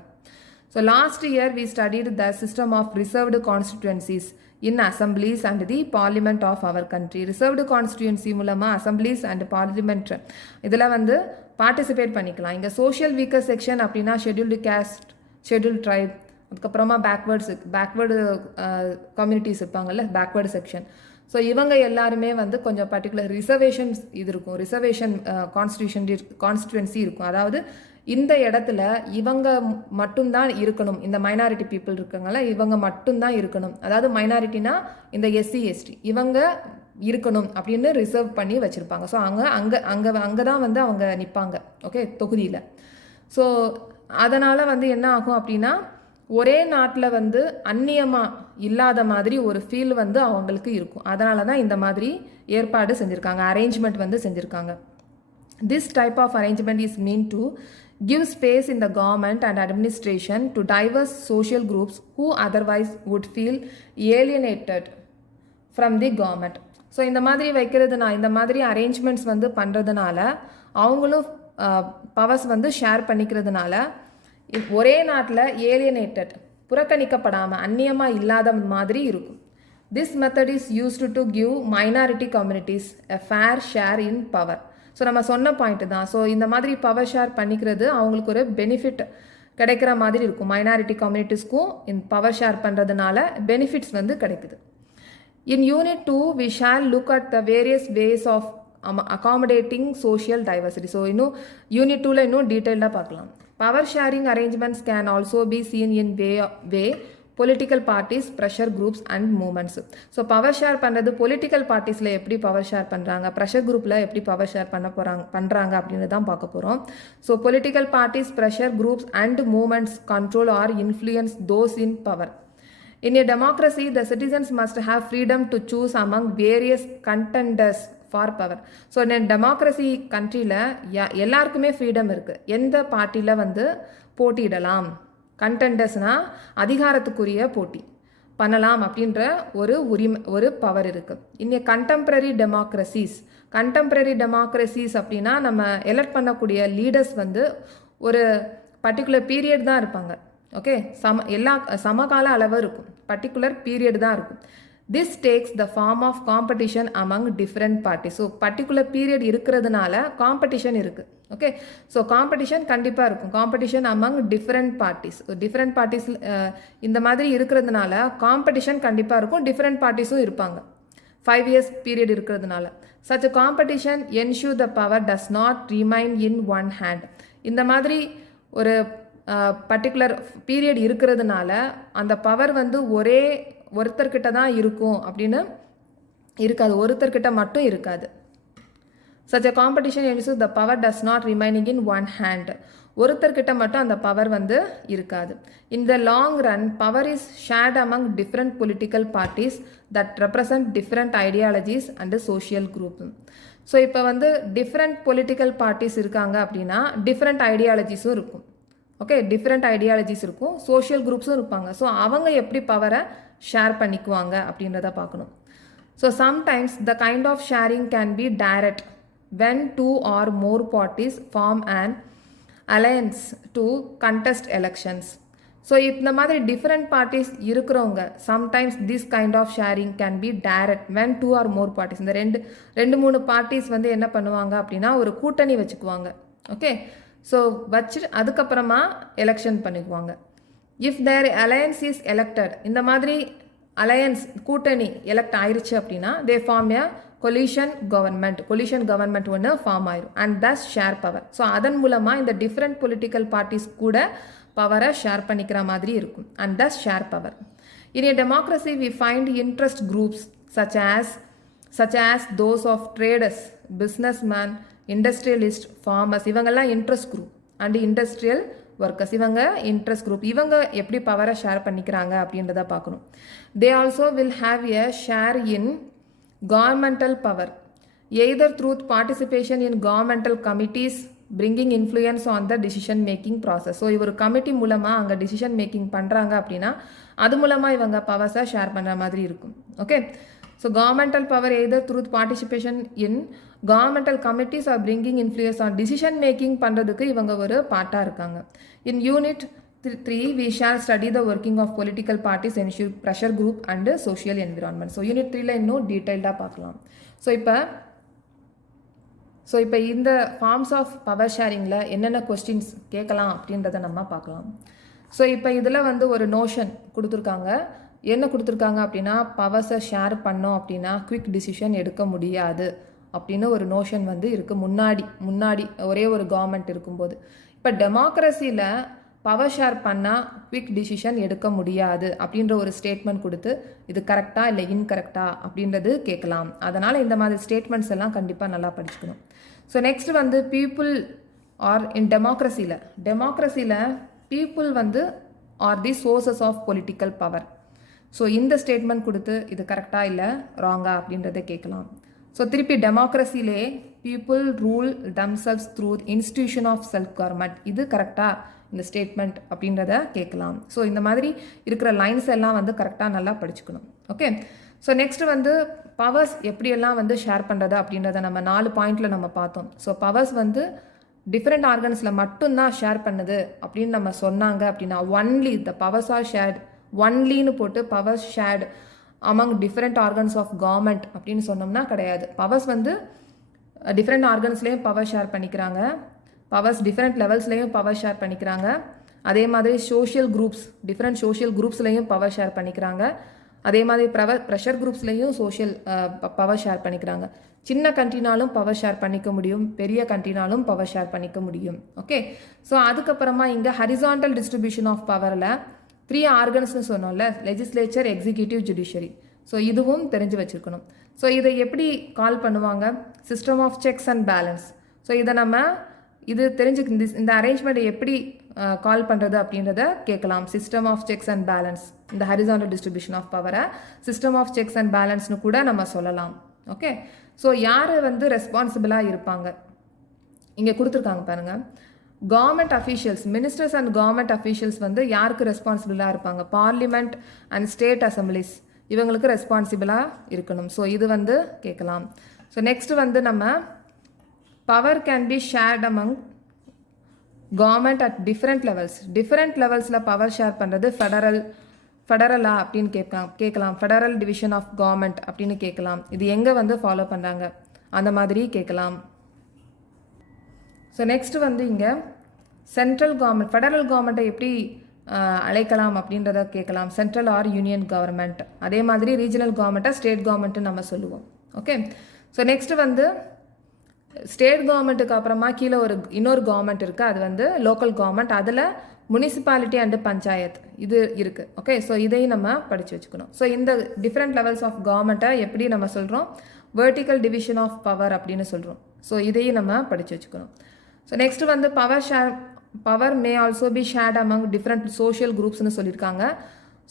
So last year we studied the system of reserved constituencies in assemblies and the parliament of our country. Reserved constituency மூலமாக அசம்பிளிஸ் அண்ட் பார்லிமெண்ட் இதில் வந்து பார்ட்டிசிபேட் பண்ணிக்கலாம். இங்கே சோஷியல் வீக்கர் செக்ஷன் அப்படின்னா ஷெட்யூல்டு கேஸ்ட், ஷெட்யூல்டு ட்ரைப், அதுக்கப்புறமா backward communities இருப்பாங்கல்ல, backward section. So இவங்க எல்லாருமே வந்து கொஞ்சம் பர்டிகுலர் ரிசர்வேஷன்ஸ் இது இருக்கும், ரிசர்வேஷன் கான்ஸ்டிடுவன்சி இருக்கும். அதாவது இந்த இடத்துல இவங்க மட்டும்தான் இருக்கணும், இந்த மைனாரிட்டி பீப்புள் இருக்காங்கல்ல இவங்க மட்டும்தான் இருக்கணும். அதாவது மைனாரிட்டினா இந்த எஸ்சி எஸ்டி இவங்க இருக்கணும் அப்படின்னு ரிசர்வ் பண்ணி வச்சுருப்பாங்க. ஸோ அங்கே தான் வந்து அவங்க நிற்பாங்க, ஓகே, தொகுதியில். ஸோ அதனால் வந்து என்ன ஆகும் அப்படின்னா ஒரே நாட்டில் வந்து அந்நியமாக இல்லாத மாதிரி ஒரு ஃபீல் வந்து அவங்களுக்கு இருக்கும். அதனால தான் இந்த மாதிரி ஏற்பாடு செஞ்சுருக்காங்க, அரேஞ்ச்மெண்ட் வந்து செஞ்சுருக்காங்க. This type of arrangement is mean to give space in the government and administration to diverse social groups who otherwise would feel alienated from the government. So இந்த மாதிரி வைக்கிறதுனா, இந்த மாதிரி அரேஞ்ச்மெண்ட்ஸ் வந்து பண்ணுறதுனால அவங்களும் பவர்ஸ் வந்து ஷேர் பண்ணிக்கிறதுனால ஒரே நாட்டில் ஏலியனேட்டட், புறக்கணிக்கப்படாமல், அந்நியமாக இல்லாத மாதிரி இருக்கும். This method is used to give minority communities a fair share in power. So நம்ம சொன்ன பாயிண்ட்டு தான். ஸோ இந்த மாதிரி பவர் ஷேர் பண்ணிக்கிறது அவங்களுக்கு ஒரு பெனிஃபிட் கிடைக்கிற மாதிரி இருக்கும். மைனாரிட்டி கம்யூனிட்டிஸ்க்கும் இந்த பவர் ஷேர் பண்ணுறதுனால பெனிஃபிட்ஸ் வந்து கிடைக்குது. In unit 2 we shall look at the various ways of accommodating social diversity. So இன்னும் யூனிட் 2ல் இன்னும் டீட்டெயிலாக பார்க்கலாம். Power sharing arrangements can also be seen in way political parties, pressure groups and movements. So power share பண்ணுறது political பார்ட்டிஸில் எப்படி power share பண்ணுறாங்க, pressure குரூப்பில் எப்படி பவர் ஷேர் பண்ணுறாங்க அப்படின்னு தான் பார்க்க போகிறோம். So political parties, pressure groups and moments control R influence those in power. In a democracy the citizens must have freedom to choose among various contenders for power. So democracy கண்ட்ரியில் எல்லாருக்குமே freedom இருக்குது, எந்த பார்ட்டியில் வந்து போட்டியிடலாம், கண்டெண்டர்ஸ்னால் அதிகாரத்துக்குரிய போட்டி பண்ணலாம் அப்படின்ற ஒரு பவர் இருக்குது. இன்னும் கண்டெம்பரரி டெமோக்ரஸிஸ் அப்படின்னா நம்ம எலெக்ட் பண்ணக்கூடிய லீடர்ஸ் வந்து ஒரு பர்டிகுலர் பீரியட் தான் இருப்பாங்க, ஓகே, சமகால அளவு இருக்கும், பர்டிகுலர் பீரியட் தான் இருக்கும். This takes the form of competition among different parties. So particular period இருக்கிறதுனால காம்படிஷன் இருக்குது, ஓகே. ஸோ காம்படிஷன் கண்டிப்பாக இருக்கும், காம்படிஷன் அமங் டிஃப்ரெண்ட் பார்ட்டிஸ் இந்த மாதிரி இருக்கிறதுனால காம்படிஷன் கண்டிப்பாக இருக்கும், டிஃப்ரெண்ட் பார்ட்டிஸும் இருப்பாங்க, 5 years பீரியட் இருக்கிறதுனால. such a competition ensure the power does not remain in one hand. இந்த மாதிரி ஒரு பர்டிகுலர் பீரியட் இருக்கிறதுனால அந்த பவர் வந்து ஒருத்தர்கிட்ட தான் இருக்கும் அப்படின்னு இருக்காது, ஒருத்தர்கிட்ட மட்டும் இருக்காது. Such a competition ensures the power does not remaining in one hand. ஒருத்தர்கிட்ட மட்டும் அந்த பவர் வந்து இருக்காது. In the long run power is shared among different political parties that represent different ideologies and social group. So இப்போ வந்து different political parties இருக்காங்க அப்படின்னா different ஐடியாலஜிஸும் இருக்கும். ஓகே, டிஃப்ரெண்ட் ஐடியாலஜிஸ் இருக்கும், சோஷியல் குரூப்ஸும் இருப்பாங்க. ஸோ அவங்க எப்படி பவரை ஷேர் பண்ணிக்குவாங்க அப்படின்றத பார்க்கணும். So sometimes the kind of sharing can be direct when two or more parties form an alliance to contest elections. So இந்த மாதிரி டிஃப்ரெண்ட் பார்ட்டிஸ் இருக்கிறவங்க sometimes this kind of sharing can be direct when two or more parties. இந்த ரெண்டு மூணு parties வந்து என்ன பண்ணுவாங்க அப்படின்னா ஒரு கூட்டணி வச்சுக்குவாங்க. ஓகே, ஸோ வச்சுட்டு அதுக்கப்புறமா எலெக்ஷன் பண்ணிக்குவாங்க. If there alliance is elected, இந்த மாதிரி அலையன்ஸ் கூட்டணி எலெக்ட் ஆயிடுச்சு அப்படின்னா they form a coalition government ஒன்று ஃபார்ம் ஆயிரும் and thus share power. So அதன் மூலமாக இந்த டிஃப்ரெண்ட் பொலிட்டிக்கல் பார்ட்டிஸ் கூட பவரை ஷேர் பண்ணிக்கிற மாதிரி இருக்கும் and thus share power. In a democracy we find interest groups such as those of traders, businessmen, industrialist, farmers. இவங்கெல்லாம் interest group and industrial workers, இவங்க இன்ட்ரெஸ்ட் குரூப். இவங்க எப்படி பவரை ஷேர் பண்ணிக்கிறாங்க அப்படின்றத பார்க்கணும். They also will have a share in governmental power either through participation in governmental committees bringing influence on the decision making process. So இவர் committee மூலமாக அங்கே டிசிஷன் மேக்கிங் பண்ணுறாங்க அப்படின்னா அது மூலமாக இவங்க பவர்ஸை ஷேர் பண்ணுற மாதிரி இருக்கும். Okay, so governmental power either through participation in governmental committees or bringing influence on decision making பண்ணுறதுக்கு இவங்க ஒரு பார்ட்டாக இருக்காங்க. இன் unit 3 we shall study the working of political parties, ensure pressure group and social environment. So unit 3ல இன்னும் டீட்டெயில்டாக பார்க்கலாம். So இப்போ இந்த ஃபார்ம்ஸ் ஆஃப் பவர் ஷேரிங்கில் என்னென்ன கொஸ்டின்ஸ் கேட்கலாம் அப்படின்றத நம்ம பார்க்கலாம். ஸோ இப்போ இதில் வந்து ஒரு நோஷன் கொடுத்துருக்காங்க. என்ன கொடுத்துருக்காங்க அப்படின்னா பவர்ஸை ஷேர் பண்ணோம் அப்படின்னா குவிக் டிசிஷன் எடுக்க முடியாது அப்படின்னு ஒரு நோஷன் வந்து இருக்குது. முன்னாடி ஒரே ஒரு கவர்மெண்ட் இருக்கும்போது. இப்போ டெமோக்ரஸியில் பவர் ஷேர் பண்ணால் குவிக் டிசிஷன் எடுக்க முடியாது அப்படின்ற ஒரு ஸ்டேட்மெண்ட் கொடுத்து இது கரெக்டாக இல்லை இன்கரெக்டா அப்படின்றது கேட்கலாம். அதனால் இந்த மாதிரி ஸ்டேட்மெண்ட்ஸ் எல்லாம் கண்டிப்பாக நல்லா படிச்சுக்கணும். ஸோ நெக்ஸ்ட் வந்து பீப்புள் ஆர் இன் டெமோக்ரஸியில் பீப்புள் வந்து are the sources of political power. So இந்த ஸ்டேட்மெண்ட் கொடுத்து இது கரெக்டாக இல்லை ராங்கா அப்படின்றத கேட்கலாம். ஸோ திருப்பி டெமோக்ரஸிலே people rule themselves through institution of self government, இது கரெக்டாக இந்த ஸ்டேட்மெண்ட் அப்படின்றத கேட்கலாம். ஸோ இந்த மாதிரி இருக்கிற லைன்ஸ் எல்லாம் வந்து கரெக்டாக நல்லா படிச்சுக்கணும். ஓகே, ஸோ நெக்ஸ்ட் வந்து பவர்ஸ் எப்படியெல்லாம் வந்து ஷேர் பண்ணுறது அப்படின்றத நம்ம 4 பாயிண்டில் நம்ம பார்த்தோம். ஸோ பவர்ஸ் வந்து டிஃப்ரெண்ட் ஆர்கன்ஸில் மட்டும்தான் ஷேர் பண்ணுது அப்படின்னு நம்ம சொன்னாங்க அப்படின்னா only the powers are shared, ஒன்லின்னு போட்டு powers shared among different organs of government அப்படின்னு சொன்னோம்னா கிடையாது. பவர்ஸ் வந்து டிஃப்ரெண்ட் ஆர்கன்ஸ்லேயும் பவர் ஷேர் பண்ணிக்கிறாங்க, பவர்ஸ் டிஃப்ரெண்ட் லெவல்ஸ்லேயும் பவர் ஷேர் பண்ணிக்கிறாங்க. அதே மாதிரி சோஷியல் குரூப்ஸ் டிஃப்ரெண்ட் சோஷியல் குரூப்ஸ்லேயும் பவர் ஷேர் பண்ணிக்கிறாங்க. அதே மாதிரி ப்ரெஷர் குரூப்ஸ்லேயும் பவர் ஷேர் பண்ணிக்கிறாங்க. சின்ன கண்ட்ரினாலும் பவர் ஷேர் பண்ணிக்க முடியும், பெரிய கண்ட்ரினாலும் பவர் ஷேர் பண்ணிக்க முடியும். ஓகே, ஸோ அதுக்கப்புறமா இங்கே ஹரிசாண்டல் டிஸ்ட்ரிபியூஷன் ஆஃப் பவரில் 3 ஆர்கன்ஸ்னு சொன்னோம்ல, லெஜிஸ்லேச்சர், எக்ஸிக்யூட்டிவ், ஜுடிஷியரி. ஸோ இதுவும் தெரிஞ்சு வச்சுருக்கணும். ஸோ இதை எப்படி கால் பண்ணுவாங்க? System of checks and balance. So இதை நம்ம இது இந்த அரேஞ்ச்மெண்ட்டை எப்படி கால் பண்ணுறது அப்படின்றத கேட்கலாம். System of checks and balance, இந்த ஹரிசாண்டல் டிஸ்ட்ரிபியூஷன் ஆஃப் பவரை சிஸ்டம் ஆஃப் செக்ஸ் அண்ட் பேலன்ஸ்னு கூட நம்ம சொல்லலாம். ஓகே, ஸோ யார் வந்து ரெஸ்பான்சிபிளாக இருப்பாங்க இங்கே கொடுத்துருக்காங்க பாருங்கள். Government officials, ministers and government officials வந்து யாருக்கு ரெஸ்பான்சிபிளாக இருப்பாங்க? பார்லிமெண்ட் அண்ட் ஸ்டேட் அசம்பிளிஸ், இவங்களுக்கு ரெஸ்பான்சிபிளாக இருக்கணும். ஸோ இது வந்து கேட்கலாம். ஸோ நெக்ஸ்ட் வந்து நம்ம power can be shared among government at different லெவல்ஸில் பவர் ஷேர் பண்ணுறது ஃபெடரலா அப்படின்னு கேட்கலாம். ஃபெடரல் டிவிஷன் ஆஃப் கவர்மெண்ட் அப்படின்னு கேட்கலாம். இது எங்கே வந்து ஃபாலோ பண்ணுறாங்க அந்த மாதிரி கேட்கலாம். ஸோ நெக்ஸ்ட் வந்து இங்கே சென்ட்ரல் கவர்மெண்ட், ஃபெடரல் கவர்மெண்ட்டை எப்படி அழைக்கலாம் அப்படின்றத கேட்கலாம். Central or union government. அதே மாதிரி ரீஜனல் கவர்மெண்ட்டை ஸ்டேட் கவர்மெண்ட்டு நம்ம சொல்லுவோம். ஓகே, ஸோ நெக்ஸ்ட் வந்து ஸ்டேட் கவர்மெண்ட்டுக்கு அப்புறமா கீழே இன்னொரு கவர்மெண்ட் இருக்குது, அது வந்து லோக்கல் கவர்மெண்ட். அதில் முனிசிபாலிட்டி அண்டு பஞ்சாயத் இது இருக்குது. ஓகே, ஸோ இதையும் நம்ம படித்து வச்சுக்கணும். ஸோ இந்த டிஃப்ரெண்ட் லெவல்ஸ் ஆஃப் கவர்மெண்ட்டை எப்படி நம்ம சொல்கிறோம்? வெர்டிக்கல் டிவிஷன் ஆஃப் பவர் அப்படின்னு சொல்கிறோம். ஸோ இதையும் நம்ம படித்து வச்சுக்கணும். ஸோ நெக்ஸ்ட் வந்து power share power may also be shared among different social குரூப்ஸ்னு சொல்லியிருக்காங்க.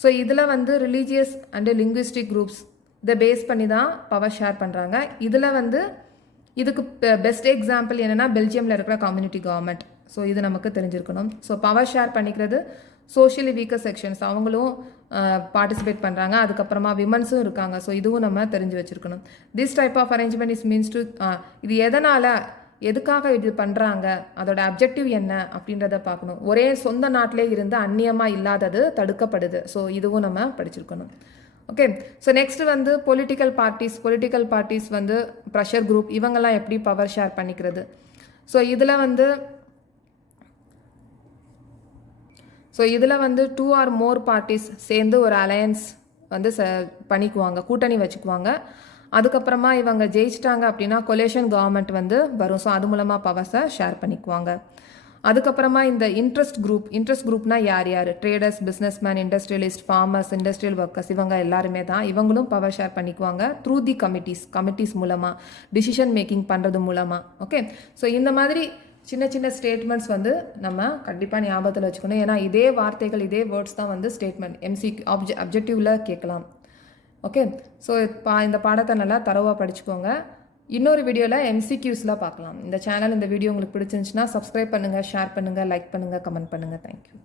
ஸோ இதில் வந்து ரிலீஜியஸ் அண்டு லிங்குவிஸ்டிக் குரூப்ஸ் இதை பேஸ் பண்ணி தான் பவர் ஷேர் பண்ணுறாங்க. இதில் வந்து இதுக்கு பெஸ்ட் எக்ஸாம்பிள் என்னென்னா பெல்ஜியமில் இருக்கிற கம்யூனிட்டி கவர்மெண்ட். ஸோ இது நமக்கு தெரிஞ்சிருக்கணும். ஸோ பவர் ஷேர் பண்ணிக்கிறது சோஷியலி வீக்கர் செக்ஷன்ஸ் அவங்களும் பார்ட்டிசிபேட் பண்ணுறாங்க. அதுக்கப்புறமா விமன்ஸும் இருக்காங்க. ஸோ இதுவும் நம்ம தெரிஞ்சு வச்சுருக்கணும். This type of arrangement is means to இது எதனால் எதுக்காக இது பண்ணுறாங்க, அதோட அப்ஜெக்டிவ் என்ன அப்படின்றத பார்க்கணும். ஒரே சொந்த நாட்டிலே இருந்து அந்நியமாக இல்லாதது தடுக்கப்படுது. ஸோ இதுவும் நம்ம படிச்சிருக்கணும். ஓகே. ஸோ நெக்ஸ்ட் வந்து பொலிட்டிக்கல் பார்ட்டிஸ் வந்து ப்ரெஷர் குரூப் இவங்கெல்லாம் எப்படி பவர் ஷேர் பண்ணிக்கிறது. ஸோ இதில் வந்து 2 or more பார்ட்டிஸ் சேர்ந்து ஒரு அலையன்ஸ் வந்து பண்ணிக்குவாங்க, கூட்டணி வச்சுக்குவாங்க. அதுக்கப்புறமா இவங்க ஜெயிச்சிட்டாங்க அப்படின்னா கொலேஷன் கவர்மெண்ட் வந்து வரும். ஸோ அது மூலமாக பவர்ஸை ஷேர் பண்ணிக்குவாங்க. அதுக்கப்புறமா இந்த இன்ட்ரெஸ்ட் குரூப்னா யார் traders, businessman, industrialist, farmers, industrial workers இவங்க எல்லாருமே தான். இவங்களும் பவர் ஷேர் பண்ணிக்குவாங்க த்ரூ தி கமிட்டிஸ் மூலமாக, டிசிஷன் மேக்கிங் பண்ணுறது மூலமாக. ஓகே. ஸோ இந்த மாதிரி சின்ன சின்ன ஸ்டேட்மெண்ட்ஸ் வந்து நம்ம கண்டிப்பாக ஞாபகத்தில் வச்சுக்கணும். ஏன்னா இதே வார்த்தைகள் இதே வேர்ட்ஸ் தான் வந்து ஸ்டேட்மெண்ட் எம்சிக்யூ அப்ஜெக்டிவில் கேட்கலாம். ஓகே. ஸோ இந்த பாடத்தை நல்லா தரவாக படிச்சுக்கோங்க. இன்னொரு வீடியோவில் எம்சிக்யூஸ்லாம் பார்க்கலாம். இந்த வீடியோ உங்களுக்கு பிடிச்சிருந்துச்சுன்னா சப்ஸ்கிரைப் பண்ணுங்கள், ஷேர் பண்ணுங்கள், லைக் பண்ணுங்கள், கமெண்ட் பண்ணுங்கள். தேங்க்யூ.